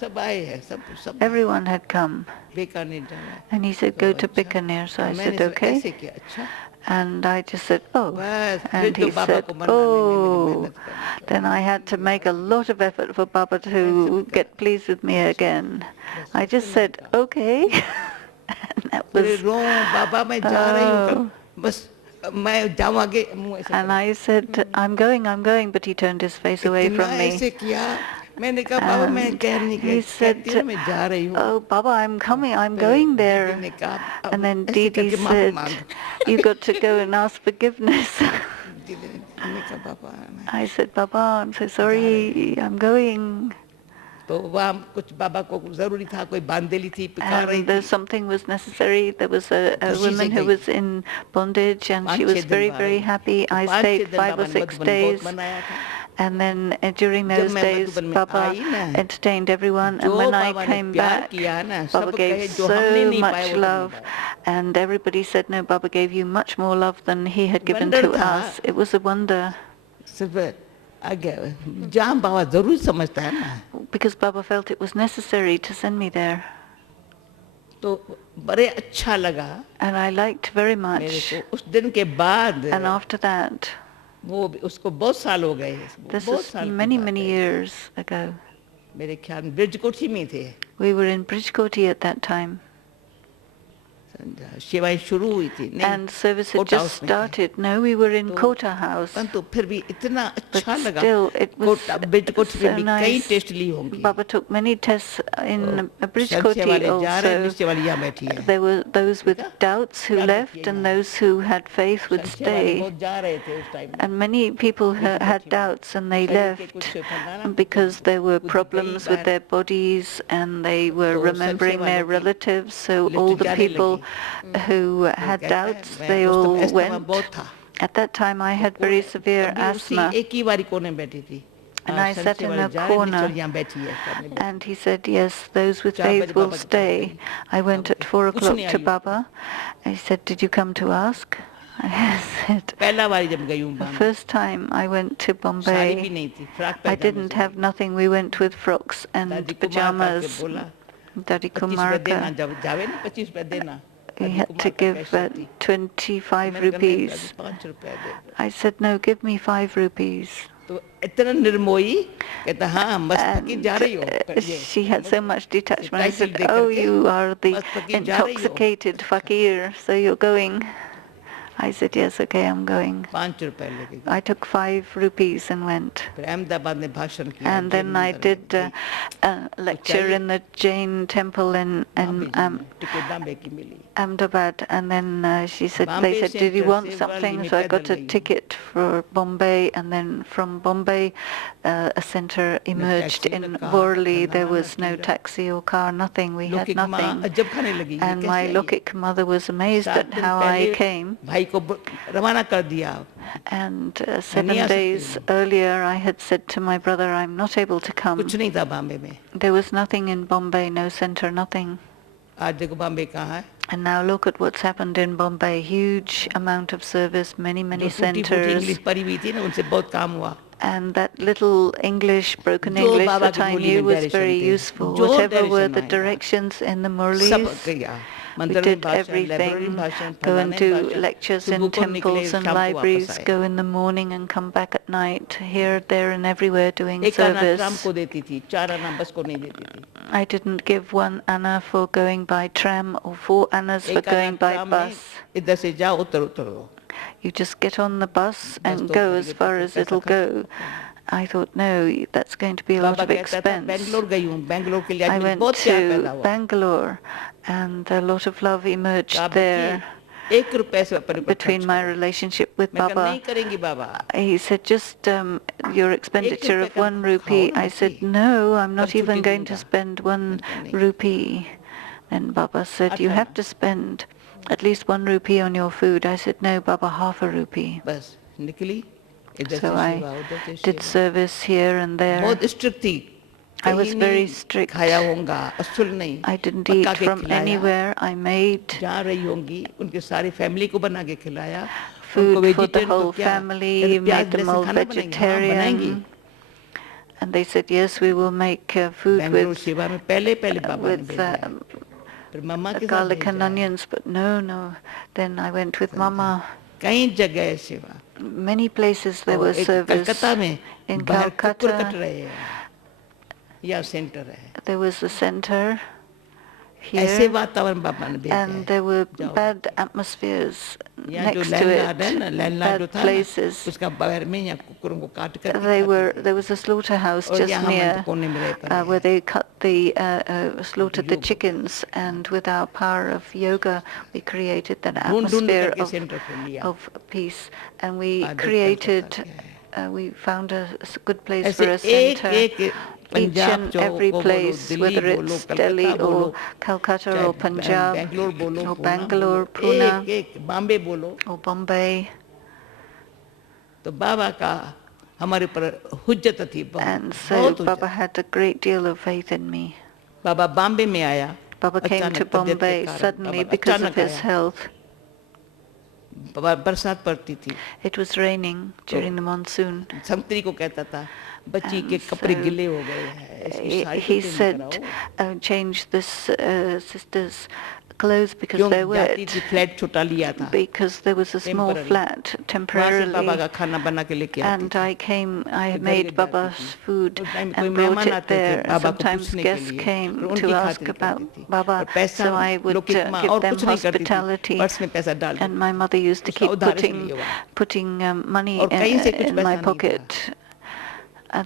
सब आए हैं, सब Everyone had come. बीकानेर जाना है। And he said, तो go to अच्छा, Bikaner. So तो I मैंने said, सब okay. ऐसे किया, अच्छा। And I just said, oh. बस फिर And तो he बाबा said, को मनाने में मुझे oh. मेहनत करनी पड़ी। Then I had to make a lot of effort for Baba to get pleased with me again. I just said, okay. And that फिर was, रो बाबा मैं जा रही हूँ कल, बस मैं जाऊँ आगे, मुँह ऐसे and I said, I'm going, but he turned his face away इतना from me. ऐसे किया, मैंने कहा बाबा मैं And कह नहीं he said, कहती हूँ मैं जा रही हूँ। oh, Baba, I'm coming, I'm फिर going दीदी there. ने कहा, अब And then ऐसे Didi करके माफी said, मांग। you got to go and ask forgiveness. दीदी ने कहा बाबा मैं, I said, Baba, I'm so sorry, I'm going. तो वहाँ कुछ बाबा को जरूरी था, कोई बांदेली थी, पुकार रही And there थी। something was necessary. There was a खुशी से woman who गई। was in bondage and she 5-6 was दिन very, वहाँ very रही। happy. तो I 5-6 stayed दिन 5 बाबा or ने 6 मधुबन days. बहुत मनाया था। And then during जब those मैं days, मधुबन में Baba आई ना, entertained everyone. And जो when I बाबा ने came प्यार back, किया ना, Baba सब gave कहे जो हमने so नहीं पाया much वो तुमने love. पाया। And everybody said, no, Baba gave you much more love than he had given Wonder to था। us. It was a wonder. सिर्फ आगे जहाँ बाबा जरूर समझता है ना, Because Baba felt it was necessary to send me there. तो बड़े अच्छा लगा And I liked very मेरे much. को। उस दिन के बाद And after that, वो उसको बहुत साल हो गए, this बहुत is साल की many, बात many है। years ago. मेरे ख्याल में ब्रिज कोठी में थे, We were in Bridgecote at that time. सेवाएं शुरू हुई थी नहीं and service had court just house में थे। started. No, we were in तो Kota House, परंतु फिर भी इतना but अच्छा लगा still it was कोट में so भी कई nice. टेस्ट ली होंगी Baba took many tests in संशय Bridgekoti वाले जा रहे हैं also. निश्चय वाली यहाँ बैठी है There were those with देखा? doubts who क्या बैठी left है and यहाँ? those who had faith would संशय वाले stay. बहुत जा रहे थे उस टाइम में And many people लेकिन had बैठी हुई doubts and they शरीर के left कुछ फंडाना because there were बुद्धि गई problems with बाहर their bodies and they were तो remembering संशय their वालों की relatives. So list all the जाने people लगी who तो had कहता है doubts, मैं they उस all समय अस्थमा went. बहुत था At that time I had very severe तभी उसी asthma. एक ही बारी कोने में बैठी थी And हाँ, I sat संशय in वाले a जा रहे हैं निश्चय corner वाली यहाँ बैठी है करने बैठी and he said, yes, those with 4 बजे faith will बाबा के पास stay. गई I went बाबा at के 4 कुछ o'clock नहीं to आई हो Baba. He said, did you come to ask? I said, पहला बारी जब गई हूँ the Bombay first time I went to sari भी Bombay, नहीं थी फ्रॉक I पैजामे didn't से have गई nothing. We went with frocks and दादी कुमार करके pajamas. बोला Daddy 25 रुपए देना Kumarka, जब जावे ना 25 रुपए देना he दादी had to कुमार का give कैशियर थी 25 मैंने कहा नहीं दादी rupees. 5 रुपए दे दो I said, no, give me 5 rupees. तो इतना निर्मोही कहता हाँ मस्त फकीर जा And रही हो ये she had so much detachment. I title said, they oh, करके you are the मस्त फकीर जा रही हो intoxicated fakir, so you're going. I said, yes, okay, I'm going. 5 रुपए लेके गई I took 5 rupees and went. फिर अहमदाबाद में भाषण किया And then I did a lecture in the Jain temple in ticket Bombay की मिली Ahmedabad. And then she said, Bombay they said, did you Center want से something? वाली So I में got पैदल a गई। ticket for Bombay. And then from Bombay, a center emerged taxi, in no car, Worli. There no was no tira. taxi or car, nothing. We had लौकिक माँ nothing. अजब खाने लगी ये And कैसे my आई है? Lokik mother was amazed 7 at दिन how पहले I came. भाई को रवाना कर दिया And नहीं 7 आ सकती days हूँ। earlier, I had said to my brother, I'm not able to come. कुछ नहीं था बॉम्बे में There was nothing in Bombay, no center, nothing. आज देखो बॉम्बे कहाँ है And now look at what's happened in Bombay. Huge amount of service, many जो टूटी फूटी centers. इंग्लिश पढ़ी हुई थी ना उनसे बहुत काम हुआ And that little English, broken जो English बाबा that की I मुरली knew में was डायरेक्शन very थे useful. जो Whatever were डायरेक्शन the आएगा directions in the सब Murlis, किया we मंदिर में did भाषण लाइब्रेरी everything. भाषण Go and फलाने do भाषण lectures सुबह in को निकले temples and शाम को वापस libraries, आए go in the morning and come back at night, here, there and everywhere doing एक आना ट्राम service. को देती थी 4 आना बस को नहीं देती थी I didn't give 1 anna for going by tram or 4 annas for एक आना going by ट्राम में bus. इधर से जाओ उतर उतरो You just get on the bus and तो go उतरिए as तो far फिर as पैसा it'll खर्च go. I thought, no, that's going to be a lot Baba of कहता था expense. बेंगलोर गई हूँ बेंगलोर के लिए I आज मुझे went बहुत प्यार पैदा to हुआ Bangalore and a lot of love emerged कहा there बच्ची 1 रुपए से अपने ऊपर between खर्च my करो relationship with मैं कहा नहीं Baba. करेंगी बाबा He said, just your expenditure of रुपए का 1 rupee. खाओ ना I said, बच्ची no, I'm तब not छुट्टी even going to दूंगा spend 1 मैंने कहा नहीं rupee. Then Baba said, you अच्छा have to spend at least 1 rupee on your food. I said, no, Baba, half a rupee. बस निकली इधर So से I सेवा उधर से did सेवा service here and there. बहुत स्ट्रिक्ट थी I was कहीं very नहीं strict. खाया होगा असूल नहीं I didn't पका eat के from खिलाया anywhere. I made जा रही होंगी उनके सारी फैमिली को बना के खिलाया उनको food for the वेजिटेरियन तो whole क्या family, कहते प्याज made them लहसुन all खाना बनाएंगे हाँ बनाएंगी vegetarian. And they said, yes, we will make food Bangalore with सेवा में पहले पहले बाबा ने with भेजा फिर मम्मा के साथ garlic and भेजा onions, but no. Then I went with Mama. कई जगह है सेवा Many places there और was एक service. कलकत्ता में In बाहर कुकुर कट Calcutta, रहे हैं या सेंटर है there was a center ऐसे here, वातावरण बाबा ने भेजा and है there were जाओ bad atmospheres यहाँ जो next to लैंडलॉर्ड है ना it, लैंडलॉर्ड जो bad था ना places. उसका बाहर में यहाँ कुकुरों को काट कर There was a slaughterhouse और just यहाँ हम near कोने में रहते where हैं they slaughtered the chickens, and with our power of yoga, we created that ढूंढ ढूंढ atmosphere करके सेंटर खोल लिया of peace, and we आज देखते हैं created, कलकत्ता क्या है we found a good place ऐसे for a एक center. एक Each पंजाब and चो every को बोलो place, दिल्ली whether बोलो it's Delhi कलकत्ता बोलो or Calcutta चाहे or Punjab बेंगलोर बोलो or पूना Bangalore, बोलो Pune एक बॉम्बे बोलो or Bombay. तो बाबा का हमारे ऊपर हुज्जत थी And so बहुत Baba हुज्जत had a great deal of faith in me. बाबा बॉम्बे में आया Baba came to अचानक तबीयत के Bombay कारण suddenly बाबा because of अचानक his आया health. बरसात पड़ती थी It was raining during the monsoon. संतरी को कहता था बच्ची के And कपड़े so गिले हो गए हैं इसकी साड़ी he को चेंज said, कराओ change this sister's clothes because क्यों they're जाती wet, थी, फ्लैट छोटा लिया था because there was a small Temporary. flat वहाँ से बाबा temporarily, का खाना बना के लेके आती and थी I फिर घर made जाती Baba's थी food उस टाइम कोई and brought मेहमान it आते थे there. And बाबा को sometimes पूछने के guests लिए came और to उनकी ask खातिर about करती थी Baba, और पैसा so I would लोग कितना give और them कुछ नहीं करती थी hospitality. पर्स में पैसा डाल And देती my थी mother used to उसका keep उधार से लिए हुआ putting money और कहीं से कुछ in my पैसा नहीं था pocket.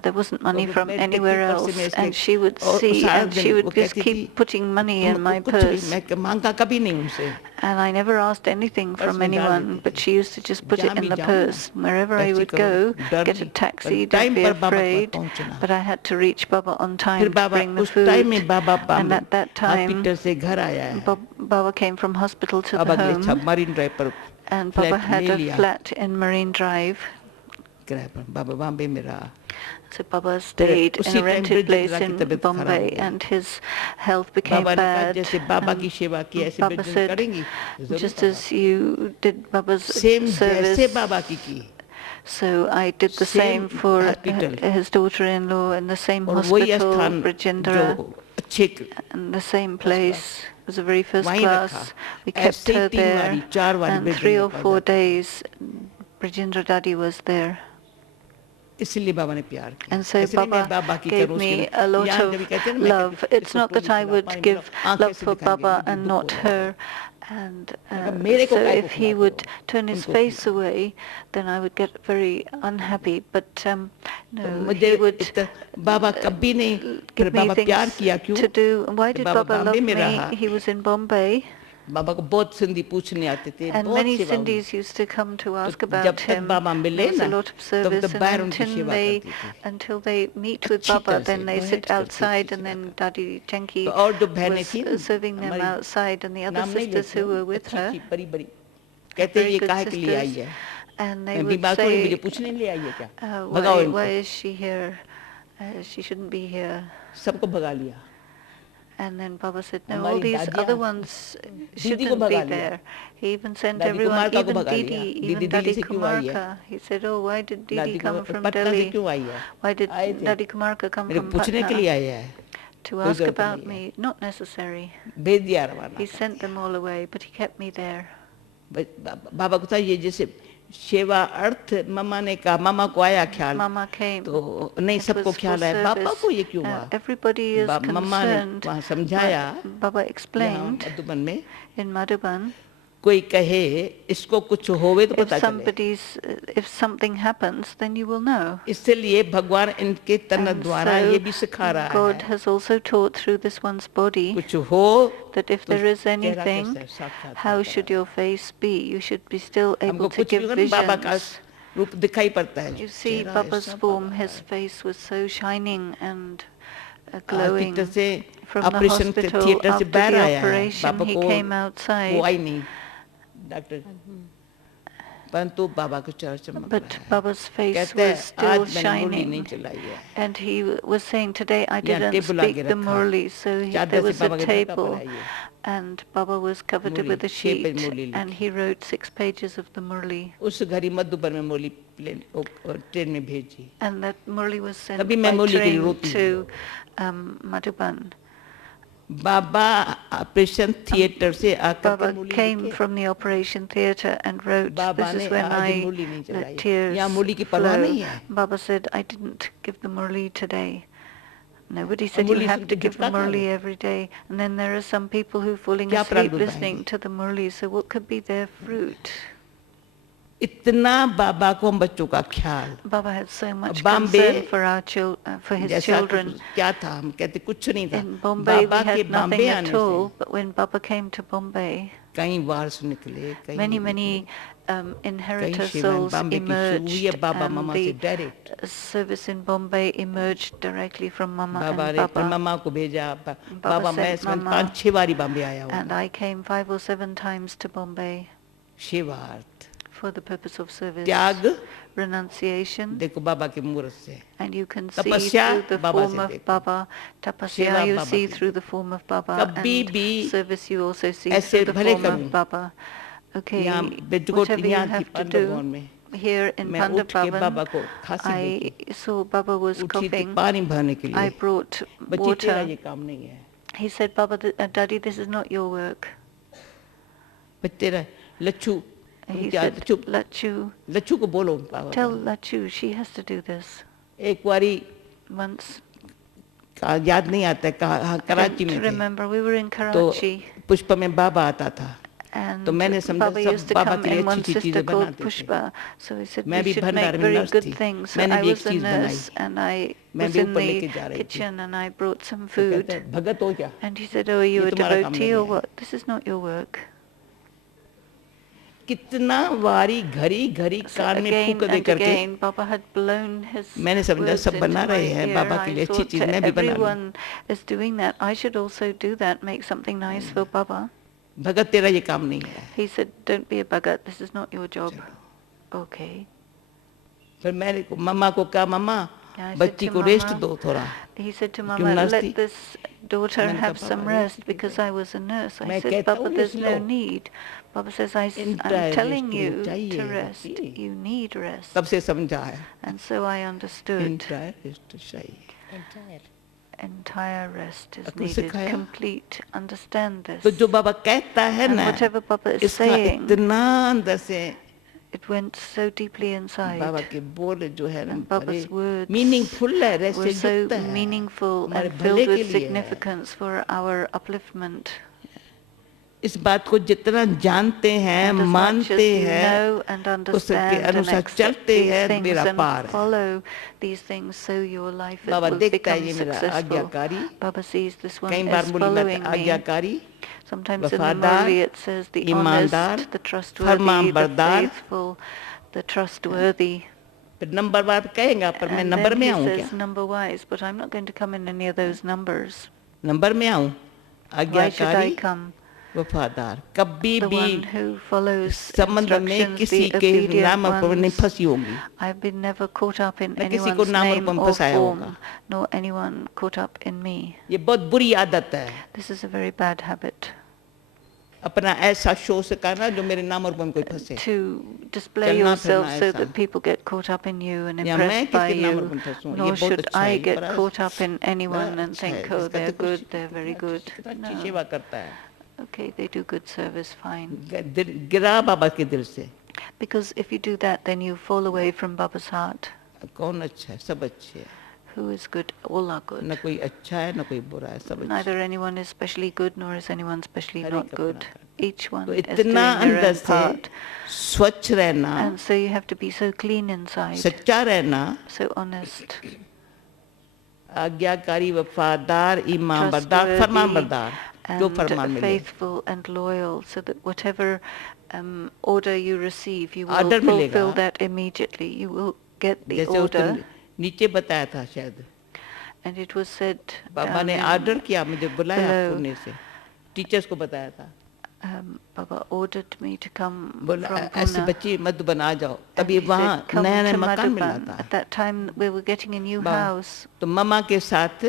There wasn't money तो from मैं anywhere देखती पर्स else, में इसलिए and she would और see, सारा and दिन she वो would just कहती थी keep putting money in my तुमको कुछ भी purse. मैं मांगा कभी नहीं उनसे And I never asked anything purse from में डाल anyone, देती but थी she used to just put जहाँ it in भी the जाऊँ ना purse. Wherever I taxi would करो go, डर get a नहीं taxi, पर don't टाइम be पर बाबा के पास afraid. पहुंचना But I had to reach Baba on फिर time to Baba bring the उस टाइम food. में बाबा And at that time, hospital से घर आया है Baba came from hospital to अब the अगले home, मरीन ड्राइव पर and Baba फ्लैट had ले a लिया flat in Marine Drive. किराए पर बाबा बॉम्बे में रहा So Baba stayed in उसी a टाइम rented place ब्रिजेंद्रा की in तबीयत खराब हो Bombay, गई and his health became बाबा ने कहा bad. जैसे बाबा And की सेवा की ऐसे Baba ब्रिजेंद्र said, करेंगी जरूर just Baba as you did Baba's same जैसे service, बाबा की so I did the Same same for hospital. his daughter-in-law in the same और वही hospital, स्थान Brajendra, जो अच्छे in the same place. It was a very first वहीं रखा class. We kept ऐसे ही her 3 बारी there, 4 बारी and 3 ब्रिजेंद्र or के पास 4 जाती थी। days, Brajendra Dadi was there. इसलिए बाबा ने प्यार किया And so ऐसे नहीं मैं Baba बाबा की gave करूं उसके me लिए a lot यहाँ of जब कहते हैं ना मैं love. कहती It's इसको not that ट्रॉली I खिलाओ would पानी give पिलाओ आंखें love से for दिखाएंगे Baba मुझे and दुख not हो रहा है her. And मेरे को so काय को if he खिलाते would हो turn his उनको face खिलाओ away, then I would get very unhappy. But तो no, मुझे he would बाबा कभी नहीं फिर give me बाबा प्यार things किया क्यों to do. Why कि did Baba Baba Bombay love में me? रहा He was in Bombay, बाबा को बहुत सिंधी पूछने आते थे and बहुत many सेवा हुई Sindhis used to come to ask जब about तक him. बाबा मिले There was ना a lot of तब service, तक and बाहर उनकी सेवा करती थी until they meet with अच्छी Baba, तरह से then they बैठ sit करके outside, उसकी and सेवा then करती Dadi Janki तो और जो बहनें was थी ना serving them हमारी outside, and the other नाम नहीं sisters लेते who were with अच्छी her, अच्छी बड़ी बड़ी कहते very ये good काहे के लिए आई sisters, है and they मैं would बीमार थोड़ी मुझे say, पूछने लिए आई है क्या भगाओ why इनको is she here? She shouldn't be here. सबको भगा लिया And then Baba said, no, all हमारी these दादियाँ other ones दीदी को shouldn't be भगा लिया there. He even sent दादी everyone, कुमारका को even भगा लिया Didi, दीदी even दिल्ली Dadi से क्यों आई है Kumarka. He said, oh, why did Didi दादी come from पटना से Delhi? क्यों आई है Why did आए थे Dadi Kumarka come मेरे from पूछने के लिए Patna? आए हैं To कोई ask जरूरत about नहीं है me. Not necessary. भेज दिया रवाना He sent them all away, but he kept me there. बाबा को था ये जैसे सेवा अर्थ मम्मा ने कहा मम्मा को आया ख्याल Mama came. तो नहीं It सबको was for ख्याल है पापा service. को ये क्यों हुआ Everybody is मम्मा ने concerned. वहाँ समझाया But Baba यहाँ explained मधुबन में in Madhuban, कोई कहे इसको कुछ होवे तो पता चले if something happens, then you will know. इसलिए भगवान इनके तन And द्वारा so ये भी सिखा रहा God है has also taught through this one's body कुछ हो that if तो there is चेहरा anything, कैसा है, साक्षात how होता should है। your face be? You should be still हमको able to कुछ भी give होगा ना बाबा का visions. रूप दिखाई पड़ता है You see, चेहरा Baba's ऐसा form, बाबा his है। face was so shining and glowing. Hospital से From the operation hospital, theatre से after बाहर the आया है operation, बाबा he को came वो outside. आई नहीं डॉक्टर परंतु बाबा को चेहरा चमक But रहा है Baba's face कहते was हैं still आज मैंने मुरली नहीं shining. चलाई है And he was saying, today I यहाँ didn't टेबल आगे speak the रखा Murli, so चादर there से was a बाबा के ढका table, पड़ा है ये and Baba was covered Murli with a 6 page sheet, Murli and लिखी he wrote 6 pages of the Murli. उस घड़ी मधुबन में मुरली प्लेन ट्रेन में भेजी And that Murli was sent तभी मैं by मुरली के लिए train रोती to Madhuban. Baba operation theatre से आकर के Baba मुरली came लिखे from the operation theatre and wrote, Baba this ने is when आज मुरली नहीं I चलाई let है tears यहाँ मुरली की परवाह flow. नहीं है Baba said, I didn't give the Murli today. Nobody said you Murali have soon to के give the झटका खा Murli गए every day. And then there are some people who are falling क्या asleep प्रारूप listening आएंगे to the Murli. So what could be their fruit? इतना बाबा को हम बच्चों का ख्याल Baba had so much Bombay concern for our for his जैसा children. कुछ क्या था हम कहते कुछ नहीं था In Bombay, we बाबा के had nothing बॉम्बे at आने all. से But when Baba came to Bombay, कई वार्स निकले कई many कई inheritor सेवाएं souls बॉम्बे की शुरू हुई है emerged, बाबा and मामा से the direct service in Bombay emerged directly from Mama Baba and ने फिर Baba. मामा को भेजा बाबा मैं sent इसमें Mama, 5-6 बारी बॉम्बे आया And हूँ I came 5 or 7 times to Bombay सेवार्थ for the purpose of service, त्याग renunciation, देखो बाबा के मूर्त से and you can see तपस्या through the बाबा form से of देखो Baba. Tapasya सेवा you बाबा see की through the form of Baba, कभी and भी service you also see ऐसे through the भले form करूं of Baba. Okay, यहाँ बेजकोट whatever you यहाँ थी have to पांडव भवन do. में Here in मैं उठ के बाबा Pandapavan, को खांसी I देखी saw Baba was उठी थी coughing. पानी भरने के I लिए brought बच्ची तेरा water. ये काम नहीं है He said, Baba, Daddy, this is not your work. बच्चे रहे लच्छू He क्या said, चुप Lachu, लच्छू को बोलो बाबा tell Lachu she has to do this. एक बारी Once, याद नहीं आता है I कराची don't में थे remember, we were in तो Karachi, पुष्पा में बाबा आता था and तो मैंने समझा Baba used सब to बाबा come के लिए in one अच्छी अच्छी sister चीजें called बनाते थे Pushpa. So he said मैं we भी should make भंडार में very नर्स good थी things. So मैंने I भी एक was a चीज बनाई nurse and I मैं was भी in ऊपर लेके the जा रही थी kitchen and I brought some तो कहते food. हैं भगत हो क्या And he said, oh, are you ये a तुम्हारा काम devotee नहीं or है what? This is not your work. कितना वारी घड़ी घड़ी So कान में फूक again दे and करके again, Baba had blown his मैंने समझा words सब into बना my रहे हैं ear. बाबा के I लिए अच्छी thought चीज मैं भी बना लूं everyone is doing that. I should also do that, make something nice for Baba. भगत तेरा ये काम नहीं है He said, don't be a bhagat, this is not your job. Okay. फिर मैंने मम्मा को कहा मम्मा I said बच्ची to को रेस्ट Mama, दो थोड़ा he said to क्यों Mama, नर्स let थी this daughter मैंने have कहा some पापा rest rest because I was a nurse. I मैं said, कहता Papa, हूँ there's rest no low need. Papa says, I'm entire telling rest you तुम्हें to चाहिए rest. बच्ची You need rest. तब से समझा है And so I understood. Entire rest चाहिए entire. Entire rest is आपको needed. सिखाया? Complete. Understand this. तो जो बाबा कहता है And ना whatever Papa is इसका saying, इतना अंदर से it went so deeply inside. बाबा के बोल जो है ना And बड़े Baba's words मीनिंगफुल है रेस्ट were से so युक्त है meaningful हमारे and भले filled के with लिए है significance for our upliftment. इस बात को जितना जानते हैं And as much as मानते you हैं know and उसके understand and अनुसार accept चलते these हैं things मेरा and पार है follow these things, so your life Baba will देखता है become ये मेरा successful. आज्ञाकारी Baba sees this one कई बार as बोली मैं following me. आज्ञाकारी Sometimes in the वफादार Murli it says the ईमानदार honest, the trustworthy, Farman the बरदार faithful, the trustworthy. फिर नंबर बार कहेगा पर मैं And नंबर then में he आऊँ क्या says number wise, but I'm not going to come in any of those numbers. Number में आऊँ Why should I आज्ञाकारी come? वफादार कभी The भी one who follows संबंध में instructions, किसी the के obedient नाम पर नहीं ones. फंसी होंगी I've been never caught up in न किसी को anyone's नाम और name पर or फंसाया होगा form, nor anyone caught up in me. ये बहुत बुरी आदत है This is a very bad habit, अपना ऐसा शो से करना जो मेरे नाम और पर कोई फंसे to display चलना yourself फिरना so ऐसा that people get caught up in you and या मैं impressed by किसके नाम और you. पर फंसूं ये Nor बहुत should अच्छा है I ये get बड़ा caught up in anyone बड़ा and अच्छा है think, oh, इसका they're तो good, कुछ they're very good. अच्छी No. सेवा करता है Okay, they do good service, fine. गिरा बाबा के दिल से Because if you do that, then you fall away from Baba's heart. कौन अच्छा है सब अच्छे हैं Who is good? All are न good. कोई अच्छा है न कोई बुरा है सब अच्छे Neither anyone is specially good, nor is anyone specially her not एक अपना good. करता Each one तो is doing इतना their अंदर own से part. स्वच्छ रहना And so you have to be so clean inside, सच्चा रहना so honest, आज्ञाकारी वफादार ईमानदार फरमानबरदार जो फरमान and मिले faithful and loyal, so that whatever order you receive, you will Order fulfill मिलेगा। that immediately. You will get the जैसे उसको order. नीचे बताया था शायद And it was said बाबा ने in ऑर्डर किया मुझे बुलाया below, पुणे से टीचर्स को बताया था Baba ordered me to come बोला from ऐसे Pune. बच्ची मधुबन आ जाओ And तभी he वहाँ said, come नया नया to मकान मिला Madhuban. था At that time, we were getting a new house. तो मम्मा के साथ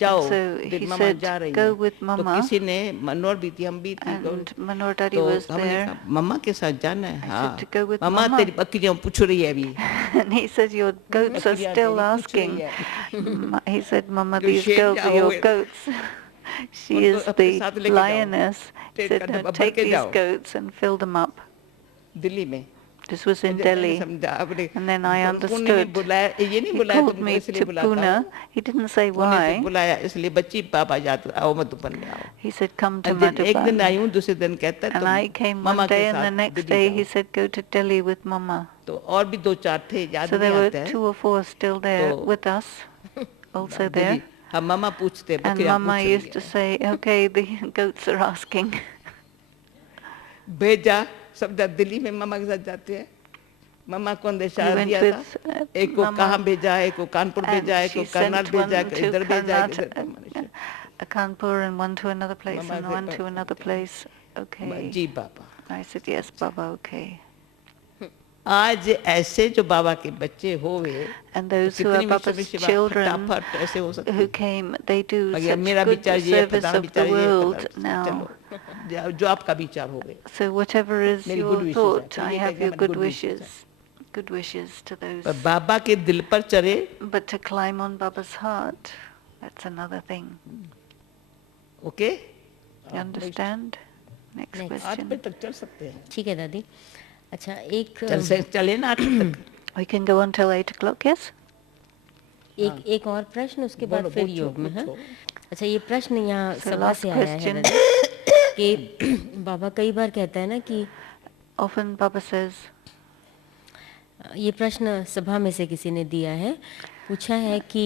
जाओ And so फिर he मम्मा said, जा रही "Go है with तो Mama." किसी ने मनोहर भी थी हम भी थी And Manor Daddy तो was हमने there. कहा मम्मा के साथ जाना है I हाँ said, "To go with mamma Mama." तेरी बकरियाँ पूछ रही है अभी And he said, your goats are बकरियाँ still तेरी पूछ रही asking. है He said, Mama, जो these शेर girls क्या are your हुए? goats. She उनको is अपने साथ the लेके जाओ। lioness. He ट्रेन said, का no, डब्बा भर take के these जाओ goats and fill them up. Delhi में This was in मुझे मैंने Delhi. समझा अपने And then I पुणे में understood. बुलाया ये नहीं He बुलाया called तुमको me इसलिए to बुलाता Pune. हूँ He didn't say पुणे से why. बुलाया इसलिए बच्ची पापा जाते आओ मधुबन में आओ He said, come to एक दिन आई Madhuban. हूँ दूसरे दिन कहता है And I came mama one के day, and the साथ next दिल्ली day जाओ। he said, go to Delhi with Mama. तो और भी दो चार थे याद So नहीं there were आते हैं 2 or 4 still there तो with us, also there. हाँ मामा पूछते And बकरियाँ Mama पूछ used to say, okay, the goats are asking. भेजा सब जब दिल्ली में मामा के साथ जाते हैं मामा को अंदेशा We went दिया था with एक को Mama, कहाँ भेजा एक को कानपुर and भेजा एक को she करनाल sent भेजा one एक to इधर भेजा एक इधर Karnataka, Kanpur, and one to another place, Mama and said, one to another place. Okay. जी पापा I said, yes, Baba, okay. आज ऐसे जो बाबा के बच्चे होवे And those who कितनी are भी Baba's सेवा children फटाफट ऐसे हो सकती who came, they do है such मेरा good विचार ये है service फलाना of the विचार ये है world फलाना now. चलो जो आपका विचार होवे So whatever is मेरी your good wishes thought, है। I ये have कहेगा your मेरी good good wishes wishes. Good wishes to पर those. बाबा के दिल पर चढ़े But to climb on Baba's heart, that's another thing. Okay You understand? Next Next. 8 question. बजे तक चल सकते हैं. ठीक है दादी. अच्छा एक चले ना 8 तक. We can go on till 8 o'clock, yes? एक और प्रश्न उसके बाद फिर योग में है. अच्छा ये प्रश्न यहाँ So सभा last से आया है question. दादी कि बाबा कई बार कहता है ना कि Often Baba says, ये प्रश्न सभा में से किसी ने दिया है, पूछा है कि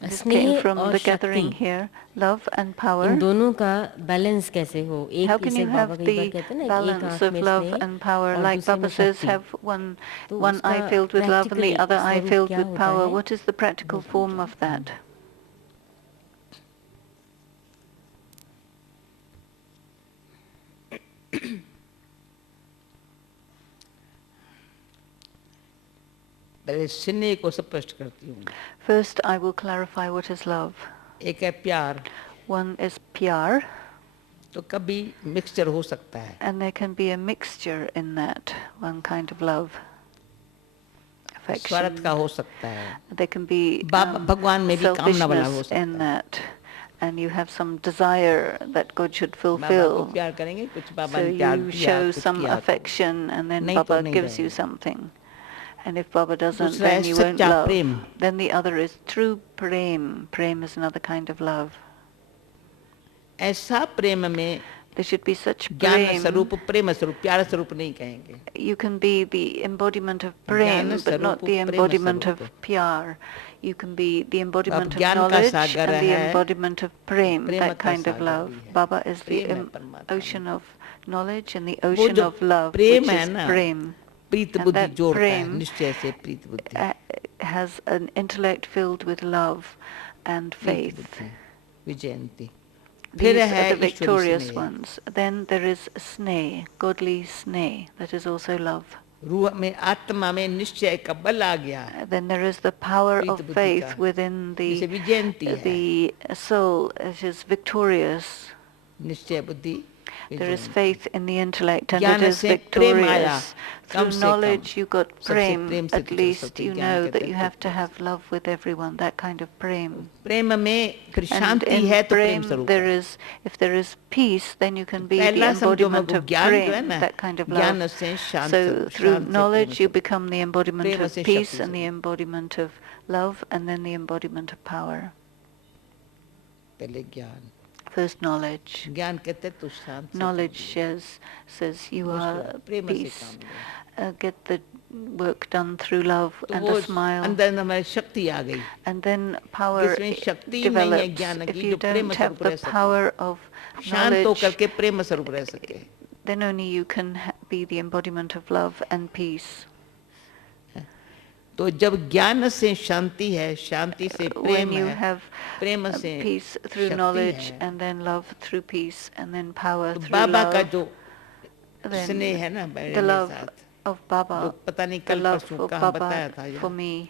this came स्नेह from और the gathering शक्ति here, love and power. इन दोनों का बैलेंस कैसे हो. How एक can जैसे you बाबा have कई बार the कहते हैं ना एक balance आंख of में love स्नेह and power? और Like दूसरे में Baba says, शक्ति. have one तो eye उसका filled with love and the practically other eye स्वरूप filled क्या with होता power. है? What is the practical form of that? पहले स्नेह को स्पष्ट करती हूँ. First, I will clarify what is love. एक है प्यार. One is pyar, तो कभी मिक्सचर हो सकता है. and there can be a mixture in that, one kind of love. स्वार्थ Affection. का हो सकता है. There can be भगवान में भी कामना वाला हो selfishness सकता in है. that, and you have some desire that God should बाबा को fulfill. प्यार करेंगे, कुछ बाबा So ने प्यार you दिया, show कुछ some किया तो. affection, and then नहीं तो Baba नहीं gives you रहेगा. something. And if Baba doesn't, दूसरा है then you won't सच्चा love. Prem. Then the other is true prem. Prem is another kind of love. ऐसा प्रेम में There should be such ज्ञान prem. स्वरूप, प्रेम स्वरूप, प्यार स्वरूप नहीं कहेंगे. You can be the embodiment of prem, but not the embodiment of pyar. You can be the embodiment of ज्ञान का knowledge सागर and the है, embodiment of prem, Prem that का kind of सागर love. भी है. Baba is the प्रेम है परमात्मा. ocean of knowledge and the वो ocean जो of love, प्रेम which है is ना, prem. प्रीत And बुद्धि that जोड़ता है, प्रेम, निश्चय से प्रीत बुद्धि. has an intellect filled with love and Preet faith. बुद्धि, विजयंती. These फिर are है the ईश्वरी victorious स्नेह. ones. Then there is sneh, godly sneh, that is also love. रूह में, आत्मा में निश्चय का बल आ गया. Then there is the power Preet of बुद्धि faith का. within जिसे विजयंती है. the soul. It is victorious. निश्चय बुद्धि. There is विजयंती. faith in the intellect, and ज्ञान it is से प्रेम आया, victorious. कम Through से knowledge कम. you got सबसे prem. प्रेम से At तो least सरस्वती you ज्ञान know कहते that हैं you तो have to Prem. have love with everyone, that kind of prem. प्रेम में फिर And शांति in है तो प्रेम prem स्वरूप there है. is, if there is peace, then you can be the पहला समझो embodiment मगो of ज्ञान जो है prem, ना, that kind of ज्ञान love. से शांत, So through शांत से knowledge you प्रेम स्वरूप. become the embodiment Prem of से peace शक्ति and the स्वरूप. embodiment of love, and then the embodiment of power. पहले ज्ञान. First knowledge. ज्ञान कहते हैं तू शांत से Knowledge काम says you कर. are प्रेम से peace. काम कर. Get the work done through love तो and वो a smile. अंदर हमारी शक्ति आ गई. And then power जिसमें शक्ति नहीं है develops. ज्ञान If की, you जो प्रेम don't have स्वरूप the रह सके. power of शांत होकर knowledge, के प्रेम स्वरूप रह सके. then only you can be the embodiment of love and peace. तो जब ज्ञान से शांति है, शांति से प्रेम When you है, have प्रेम से peace through शक्ति knowledge, है, and then love through peace, and then power तो through बाबा का love, जो then स्नेह है ना मेरे the love साथ, of जो Baba, पता नहीं the कल love परसों of कहाँ बताया Baba था for यार. me.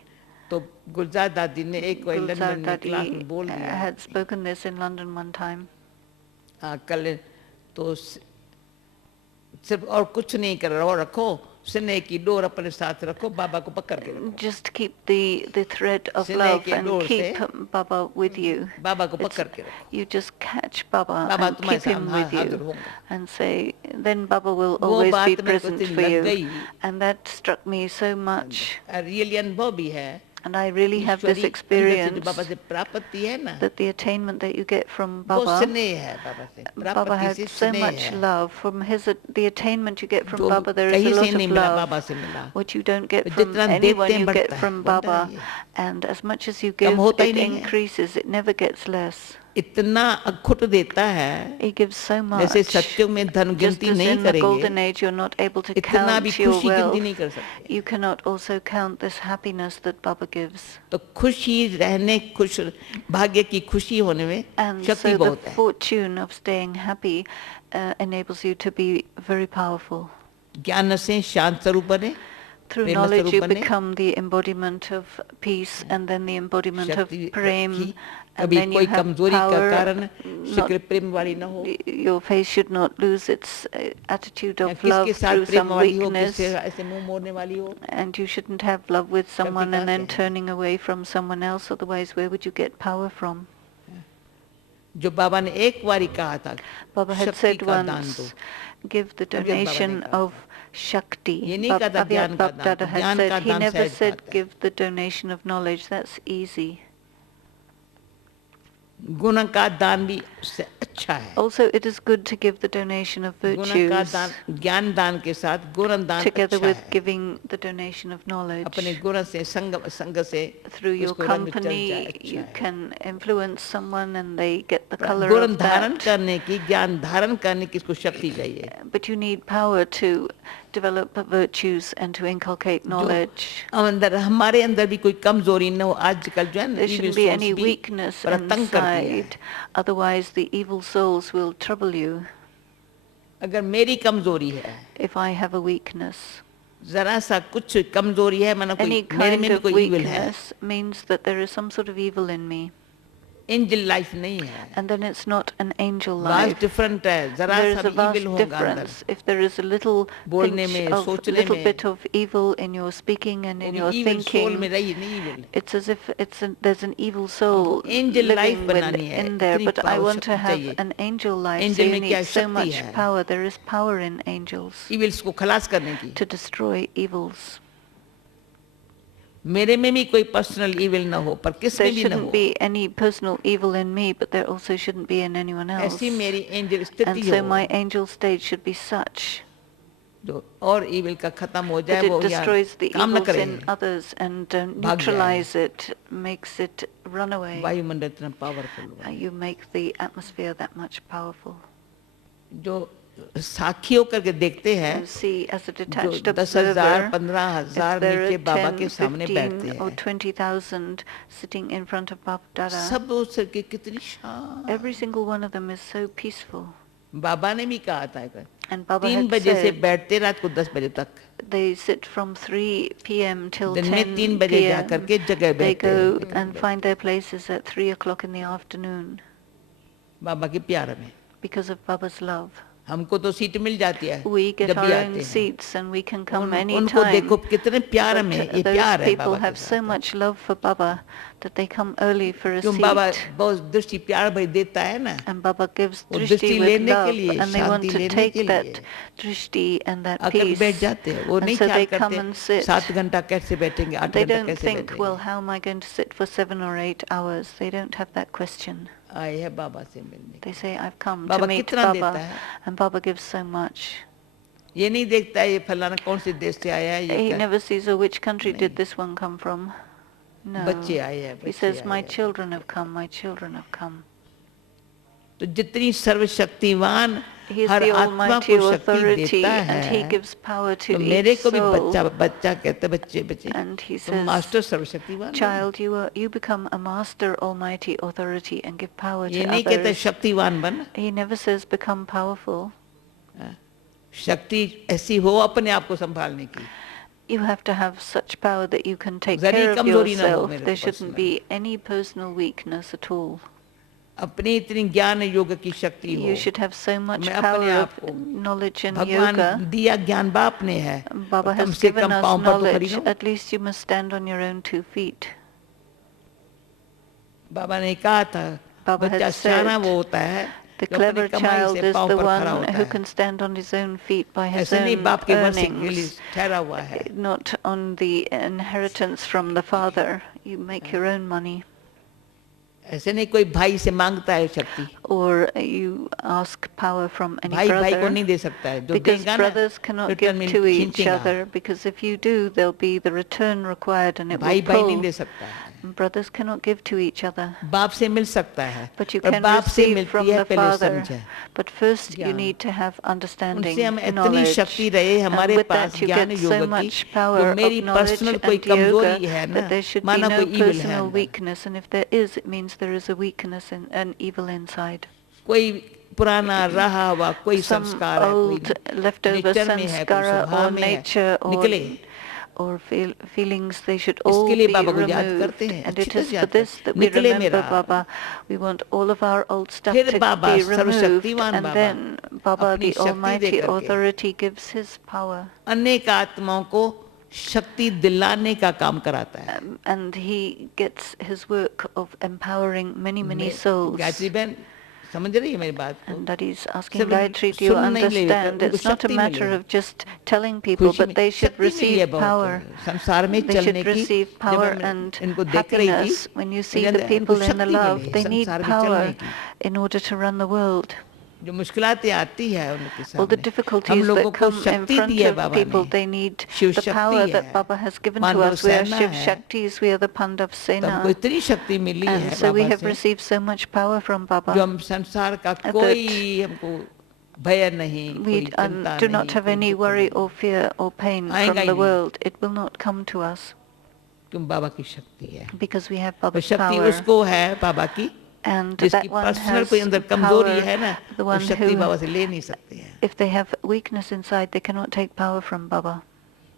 तो गुलजार दादी ने एक कोई Gulzar लंदन में क्लास में Dadi बोल दिया. had spoken this in London one time. हाँ कल तो सिर्फ और कुछ नहीं कर रहा हो, रखो स्नेह की डोर अपने साथ रखो, बाबा को पकड़ के रखो. Just keep the thread of स्नेह love के and डोर keep से Baba with you. बाबा को It's- पकड़ के रखो. You just catch Baba Baba and तुम्हारे keep him सामने with हाजिर you होंगे. and say, then Baba will वो always be बात मेरे को present इतनी for लग you. गई. And that struck me so much. Really अनुभव भी है. And I really have this ईश्वरी अंदर से जो experience बाबा से प्राप्ति है ना, that the attainment that you get from वो Baba, स्नेह है बाबा से. Baba प्राप्ति had से so स्नेह much है. love. From the attainment you get from जो Baba, there is कहीं a से lot नहीं of मिला, love. बाबा से मिला. What you don't get तो from जितना anyone, देते हैं you get बढ़ता है, from बढ़ता Baba. है ये. And as much as you come give, होता ही it नहीं है. increases. It never gets less. इतना अखुट देता है, He gives so much. जैसे सत्युग में धन Just गिनती as नहीं in the golden करेंगे, age, you're not able to इतना भी count your खुशी गिनती wealth. नहीं कर सकते. You cannot also count this happiness that Baba gives. तो खुशी रहने, खुश भाग्य की खुशी होने में And शक्ति so the बहुत है. fortune of staying happy enables you to be very powerful. ज्ञान से शांत स्वरूप बने, Through प्रेम knowledge स्वरूप you बने, become the embodiment of peace and then the embodiment of शक्ति prem, रखी, and कभी then you कोई have कमजोरी का power. कारण Not, शिक्र प्रेम वाली न हो. your face should not lose its attitude या of love किसके साथ through प्रेम some वाली हो, weakness. किससे ऐसे मुंह मोड़ने वाली हो. And you shouldn't have love with someone कहाँ and then से है? turning away from someone else, otherwise where would you get power from? जो बाबा ने एक बारी कहा था, Baba had शक्ति said का दान दो. once give the Avyad Baba ne donation kaha of Shakti. Ye nahi kहा tha Avyad gyan ka Baba daan. Dada had Gyan said, ka he daan never sahaj said baat hai. give the donation of knowledge. That's easy. गुण का दान भी उससे अच्छा है. Also, it is good to give the donation of गुण का virtues दान, ज्ञान दान के साथ गुण दान together अच्छा with है. giving the donation of अपने knowledge. गुण से संग से Through your उसको रंग चढ़ जाए, company, अच्छा you है. can influence someone and they get the color गुण of धारण that. करने की, ज्ञान धारण करने की इसको शक्ति चाहिए. But you need power to develop virtues and to inculcate knowledge. अंदर हमारे अंदर भी कोई कमजोरी न हो. आजकल जो है ना, There evil shouldn't be souls any भी weakness बड़ा तंग करती है. inside, otherwise the evil souls will trouble you. अगर मेरी कमजोरी है, If I have a weakness, जरा सा कुछ कमजोरी है, मानो any कोई मेरे kind में भी of कोई evil है. weakness means that there is some sort of evil in me. Angel life नहीं है. And then it's not an angel vast life. Different है. जरा There सा is a भी vast evil होगा अंदर. difference. If there is a little बोलने pinch में, of, सोचने little में, bit of evil in your speaking and वो in भी your evil soul में thinking, रही नहीं evil. it's as if there's an evil soul angel life living बनानी है. in there. इतनी But I power want to शक्ति have चाहिए. an angel life, Angel so you में क्या need so शक्ति much है? power. There is power in angels evils को खलास करने की. to destroy evils. मेरे में भी कोई पर्सनल इविल ना हो, पर किस There में भी ना shouldn't हो. be any personal evil in me, but there also shouldn't be in anyone else. ऐसी मेरी एंजल स्थिति And so हो my angel state should be such जो और इविल का खत्म हो that जाए, वो it यहाँ destroys the काम न evils करे. in others and भाग neutralize it, makes it run away. वायुमंडल इतना पावरफुल हुआ. You make the atmosphere that much powerful. जो साक्षी होकर के देखते हैं, You see, as a जो detached 10,000, observer, 15,000 if there नीचे are बाबा 10, के सामने 15 बैठते or हैं, 20,000 sitting in front of Baba Dada, सब उस के कितनी शांत. every single one of them is so peaceful. बाबा ने भी कहा था, And Baba 3 had बजे से said बैठते रात को 10 बजे तक. they sit from 3 p.m. till दिन में 10 3 बजे जा p.m. करके जगह They बैठते go हैं. and find their places at 3 o'clock in the afternoon बाबा के प्यार में. because of Baba's love. हमको तो सीट मिल जाती है We get जब our भी own आते हैं. seats and we can come उनको anytime. देखो कितने प्यार में, ये But प्यार those है people बाबा के have so साथ. much love for Baba that they come early for a क्यों बाबा seat. बहुत दृष्टि प्यार भाई देता है ना, And Baba gives वो drishti दृष्टि with लेने के love, लिए, and they want Shanti to लेने take के that लिए drishti and that आकर peace. बैठ जाते हैं. वो And नहीं so ख्याल they come करते and sit. 7 घंटा कैसे बैठेंगे, 8 They घंटा don't कैसे think, well, बैठेंगे. how am I going to sit for 7 or 8 hours? They don't have that question. आए हैं बाबा से मिलने. They say, I've come Baba to meet कितना देता Baba. है? And Baba gives so much. ये नहीं देखता है ये फलाना कौन से देश से आया है, ये He क्या. never sees, oh, which country नहीं. did this one come from? No. बच्चे आए हैं, He बच्चे says, आए my हैं. children have come, my children have come. तो जितनी सर्वशक्तिवान He is हर the आत्मा Almighty को शक्ति authority देता and He है, gives power to तो मेरे each को भी soul. बच्चा कहते बच्चे बच्चे. And He तो says, मास्टर सर्वशक्तिवान. child, you become a master almighty authority and give power ये to नहीं कहते others. शक्तिवान बन. He never says become powerful. शक्ति ऐसी हो अपने आप को संभालने की. You have to have such power that you can take zari care of कमजोरी ना हो yourself. मेरे There को shouldn't be any personal weakness at all. अपनी इतनी ज्ञान योग की शक्ति हो. You should have so much मैं अपने power आप of को, knowledge and भगवान yoga. दिया ज्ञान बाप ने है, Baba कम has से given कम us पाँव पर तो खड़ी knowledge. रहो. At least you must stand on your own 2 feet. बाबा ने कहा था Baba बच्चा had सियाना said, वो होता है the जो अपनी clever कमाई child से is पाँव the पर खड़ा one होता who है. can stand on his own feet by his ऐसे नहीं own बाप के वर्ष के लिए earnings, ठहरा हुआ है. not on the inheritance from the father. You make your own money. ऐसे नहीं कोई भाई से मांगता है शक्ति. Or you ask power from any भाई भाई को brother. नहीं दे सकता है. जो Because देगा ना brothers cannot रिटर्न give में to each खींचेगा. other, because if you do, there'll be the return required and it भाई will भाई नहीं pull. दे सकता है. Brothers cannot give to each other. बाप से मिल सकता है, But you और can बाप से receive from मिलती है the पहले Father. समझे. But first you ज्ञान. need to have understanding, उनसे हम इतनी knowledge. शक्ति रहे And हमारे with पास that you ज्ञान get योग so की, much जो power मेरी of knowledge पर्सनल कोई and कमजोरी yoga है ना, that there should be माना no कोई evil है personal अंदर. weakness. And if there is, it means there is a weakness and an evil inside. कोई पुराना रहा हुआ कोई Some संस्कार है, old कोई leftover नेचर में है, कोई sanskara स्वभाव or में है, nature निकले. or feelings, they should all इसके लिए be बाबा को याद removed. करते हैं, And अच्छी it तरह is याद for this करते हैं. that we निकले remember मेरा. Baba. We want all of our old stuff फिर to बाबा be removed, सर्वशक्तिवान and बाबा then Baba, अपनी the शक्ति दे Almighty करके Authority, gives His power. अनेक आत्माओं को शक्ति दिलाने का काम कराता है. And He gets His work of empowering many मैं- souls. गायत्री बहन समझ रही है मेरी बात को? And Daddy is asking सिर्फ Gayatri, do you सुन नहीं ले, understand? उनको It's not a शक्ति matter मिले। of just telling people, खुशी but में- they should शक्ति मिली है receive बहुत, power. संसार में They चलने should की। receive जब power मैं and इनको देख रही थी, happiness. When you see मुझे the इनको people in the शक्ति love, मिली they need संसार में power चलने की। in order to run the world. जो मुश्किलातें आती है उनके All the सामने, हम difficulties लोगों that को come in शक्ति front दी है of बाबा people, ने। they need शिव the शक्ति power है, that Baba has given to Pandav us. We are सेना Shiv है। Shaktis, we are the Pandav तो हमको Sena. इतनी शक्ति मिली है And so we Baba have से, received so much power from जो Baba. हम संसार का कोई हमको भय नहीं, We कोई चिंता do not नहीं, have कोई any दुख worry नहीं। or fear or pain आएगा from ही the नहीं। world. It will not come to us तुम बाबा की शक्ति है, because we have तो Baba's शक्ति power. उसको है बाबा की And जिसकी that one पर्सनल has कोई अंदर कमजोरी power, है ना, the वो one शक्ति who, बाबा से ले नहीं सकते हैं। if they have weakness inside, they cannot take power from Baba.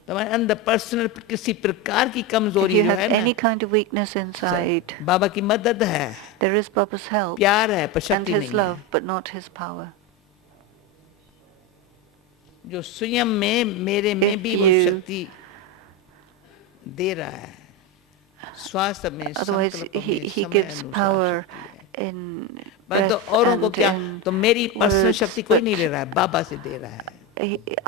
तुम्हारे अंदर पर्सनल किसी प्रकार की If कमजोरी you जो have है ना, any kind of weakness inside, बाबा की मदद है, there is Baba's help प्यार है, पर and शक्ति His नहीं है। love, but not His power. जो स्वयं में मेरे में If भी वो you- शक्ति दे रहा है, स्वास्थ्य में, Otherwise, संकल्प में, He समय gives अनुसार power शक्ति है। in पर तो breath औरों को and क्या, in तो मेरी पर्सनल words, शक्ति कोई नहीं but ले रहा है, बाबा से दे रहा है।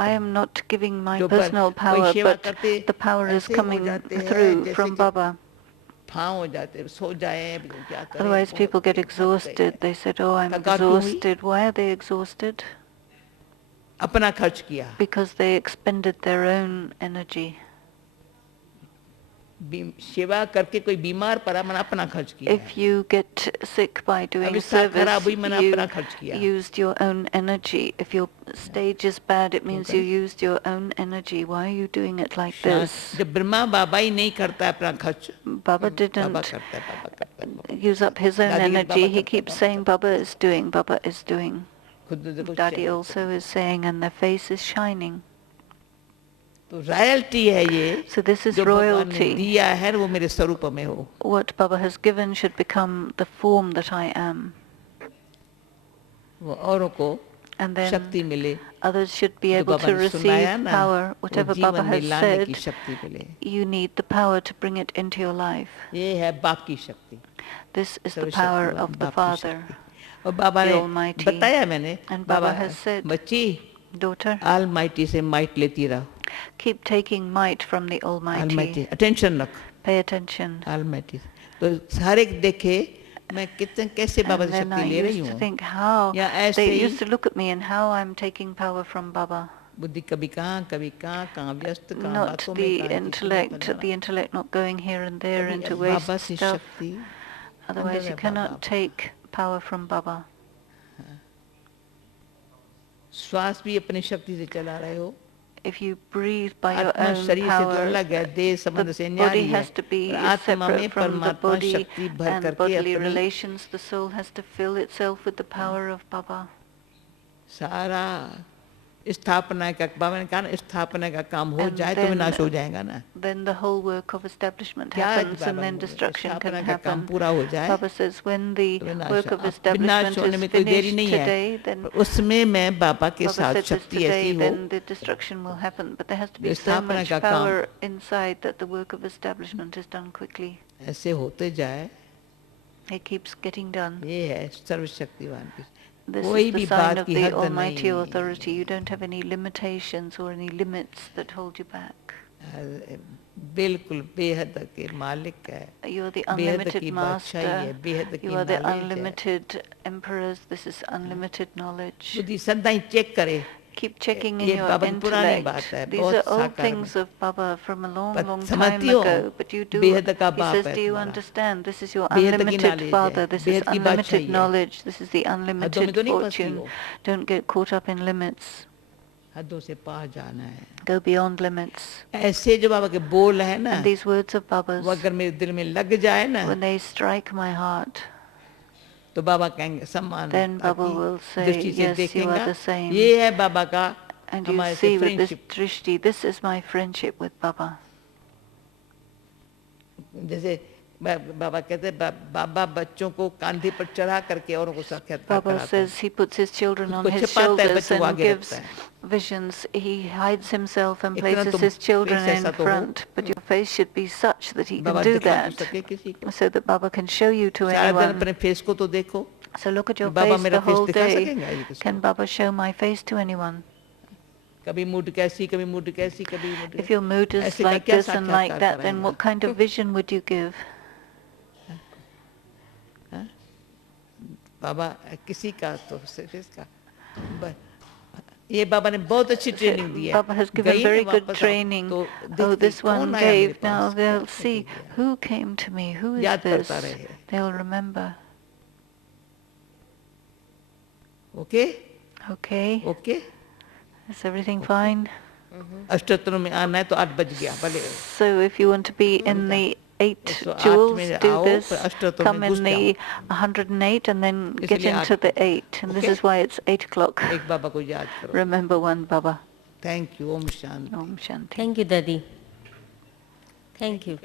I am not giving my जो पर personal कोई power, सेवा but करते the power is ऐसे हो coming जाते हैं through जैसे from कि Baba. फां हो जाते, सो जाए, क्या करें, Otherwise, बहुत people get थक गए। exhausted. They said, "Oh, I'm थकान क्यों हुई? exhausted." Why are they exhausted? अपना खर्च किया, Because they expended their own energy. सेवा करके कोई बीमार पड़ा, मैंने अपना खर्च किया है। If you get sick by doing अवस्था खराब हुई, service, मैंने अपना खर्च किया। you used your own energy. If your stage is bad, it means you used your own energy. Why are you doing it like this? जब ब्रह्मा बाबा ही नहीं करता है अपना खर्च, Baba बाबा didn't करता है, बाबा करता है, बाबा। use up his own Daddy, energy. Baba He karta, keeps Baba saying, Baba is doing, Baba is doing. खुद देखो Daddy check also is saying, and their face is shining. तो royalty है ये, So this is जो भगवान ने royalty. दिया है वो मेरे स्वरूप में हो। What Baba has given should become the form that I am. वो औरों को And then शक्ति मिले, others should be जो able बाबा to ने सुनाया receive ना, power. वो Whatever Baba जीवन में has लाने की said, शक्ति मिले। you need the power to bring it into your life. ये है बाप की शक्ति, This is the सर्वशक्तिवान power of the बाप की Father. शक्ति। और बाबा the ने Almighty. बताया, मैंने And Baba Baba has said, बच्ची Daughter, ऑलमाइटी से माइट लेती रहो, keep taking might from the Almighty. Almighty attention रख, Pay attention. ऑलमाइटी। तो हर एक देखे मैं कितने कैसे बाबा And से then I शक्ति ले रही used to हूँ, think how या ऐसे they he used to look at me and how I'm taking power from Baba. बुद्धि कभी कहाँ व्यस्त, कहाँ Not बातों में, the कहाँ intellect, the intellect not going here and there कभी into बाबा waste से stuff. शक्ति, Otherwise, अंदर you है cannot Baba. take power from Baba. श्वास भी अपनी शक्ति से चला रहे हो, If you breathe by your आत्मा own शरीर से तो power, अलग है, देह संबंध से the न्यारी body है, has to be और आत्मा में separate from the परमात्मा body शक्ति भर and करके bodily अपनी relations. The soul has to fill itself with the power of Baba. सारा स्थापना का, बाबा ने कहा ना, स्थापना का काम हो And जाए तो then- विनाश हो जाएगा ना। Then the whole work of establishment क्या happens, बाबा and then बोल रहे हैं, destruction स्थापना can का काम happen. पूरा हो जाए Baba says, when the तो विनाश work of अब विनाश establishment होने is में कोई देरी finished नहीं today, है, then पर उसमें मैं बाबा के Baba साथ said this शक्ति ऐसी today, हो, then the destruction will happen. But there has to be जो so स्थापना much का काम power inside that the work of establishment is done quickly. ऐसे होते जाए, It keeps getting done. ये है सर्वशक्तिवान की। This कोई is the भी sign बात of की the हद Almighty नहीं, Authority. You don't have any limitations or any limits that hold you back. बिल्कुल बेहद के मालिक है, You are the बेहद की unlimited बादशाही है, master. बेहद की You are the knowledge है। unlimited emperors. This is unlimited knowledge. बुद्धि सदा ही चेक करे, Keep checking in ये your बाबा की पुरानी बात intellect. है, These बहुत are old साकार things में। of Baba from a long, पर long time समझती हो, ago. But you do. बेहद का He बाप says, है do you तुम्हारा, understand? This is your बेहद की unlimited knowledge है, Father. This is बेहद की बादशाही unlimited है। knowledge. This is the हदों में unlimited तो नहीं फंसती fortune. हो, Don't get caught up in limits. हदों से पार जाना है। Go beyond limits. ऐसे जो बाबा के बोल है ना, And these words of Baba's, वो अगर मेरे दिल में लग जाए ना, when they strike my heart, तो बाबा कहेंगे सम्मान, then Baba आपकी will say, दृष्टि से yes, you देखेंगा, are the same. ये है बाबा का And you हमारे see से with this friendship. drishti, this is my friendship with Baba. जैसे बाबा कहते हैं, बाबा बच्चों को कंधे पर चढ़ा करके औरों को साक्षात्कार Baba कराता है। says he puts his children on खुद को his छिपाता है, shoulders बच्चों को and आगे gives रखता है। visions. He hides himself and इतना places तुम his children face in ऐसा तो हो, front. But your face should be such that he can Baba do दिखा नहीं that, सके किसी को। so that Baba can show you to सारा दिन anyone. अपने फेस को तो देखो, So look at your Baba face मेरा the फेस whole दिखा day. सकेंगे आज किसको? Can Baba show my face to anyone? कभी मूड कैसी कभी मूड कैसी कभी mood If your mood is ऐसे का like क्या this and like साक्षात्कार that, then कराएगा? what kind of vision would you give? हाँ? बाबा किसी का तो सिर्फ इसका ये बाबा ने बहुत अच्छी ट्रेनिंग दी है. Baba has given गई very ना good वापस आओ, training. तो Oh, देखती this one कौन आया मेरे gave. Now पास? they'll कौन see लेके गया? who came to me. Who is याद this? करता रहे. They'll remember. Okay? Okay. Okay? Is everything fine? अष्टोत्तरों में आना है तो 8 बज गया भले. So if you want to be in the 8 108 jewels, में do आओ, this. फिर अष्टोत्तरों Come में in घुस the जाओ. 108 and then get इसलिए into 8 the 8. And this Okay? is why it's 8 o'clock. एक बाबा को याद करो. Remember one Baba. Thank you. Om Shanti. Om Shanti. Thank you, Dadi. Thank you.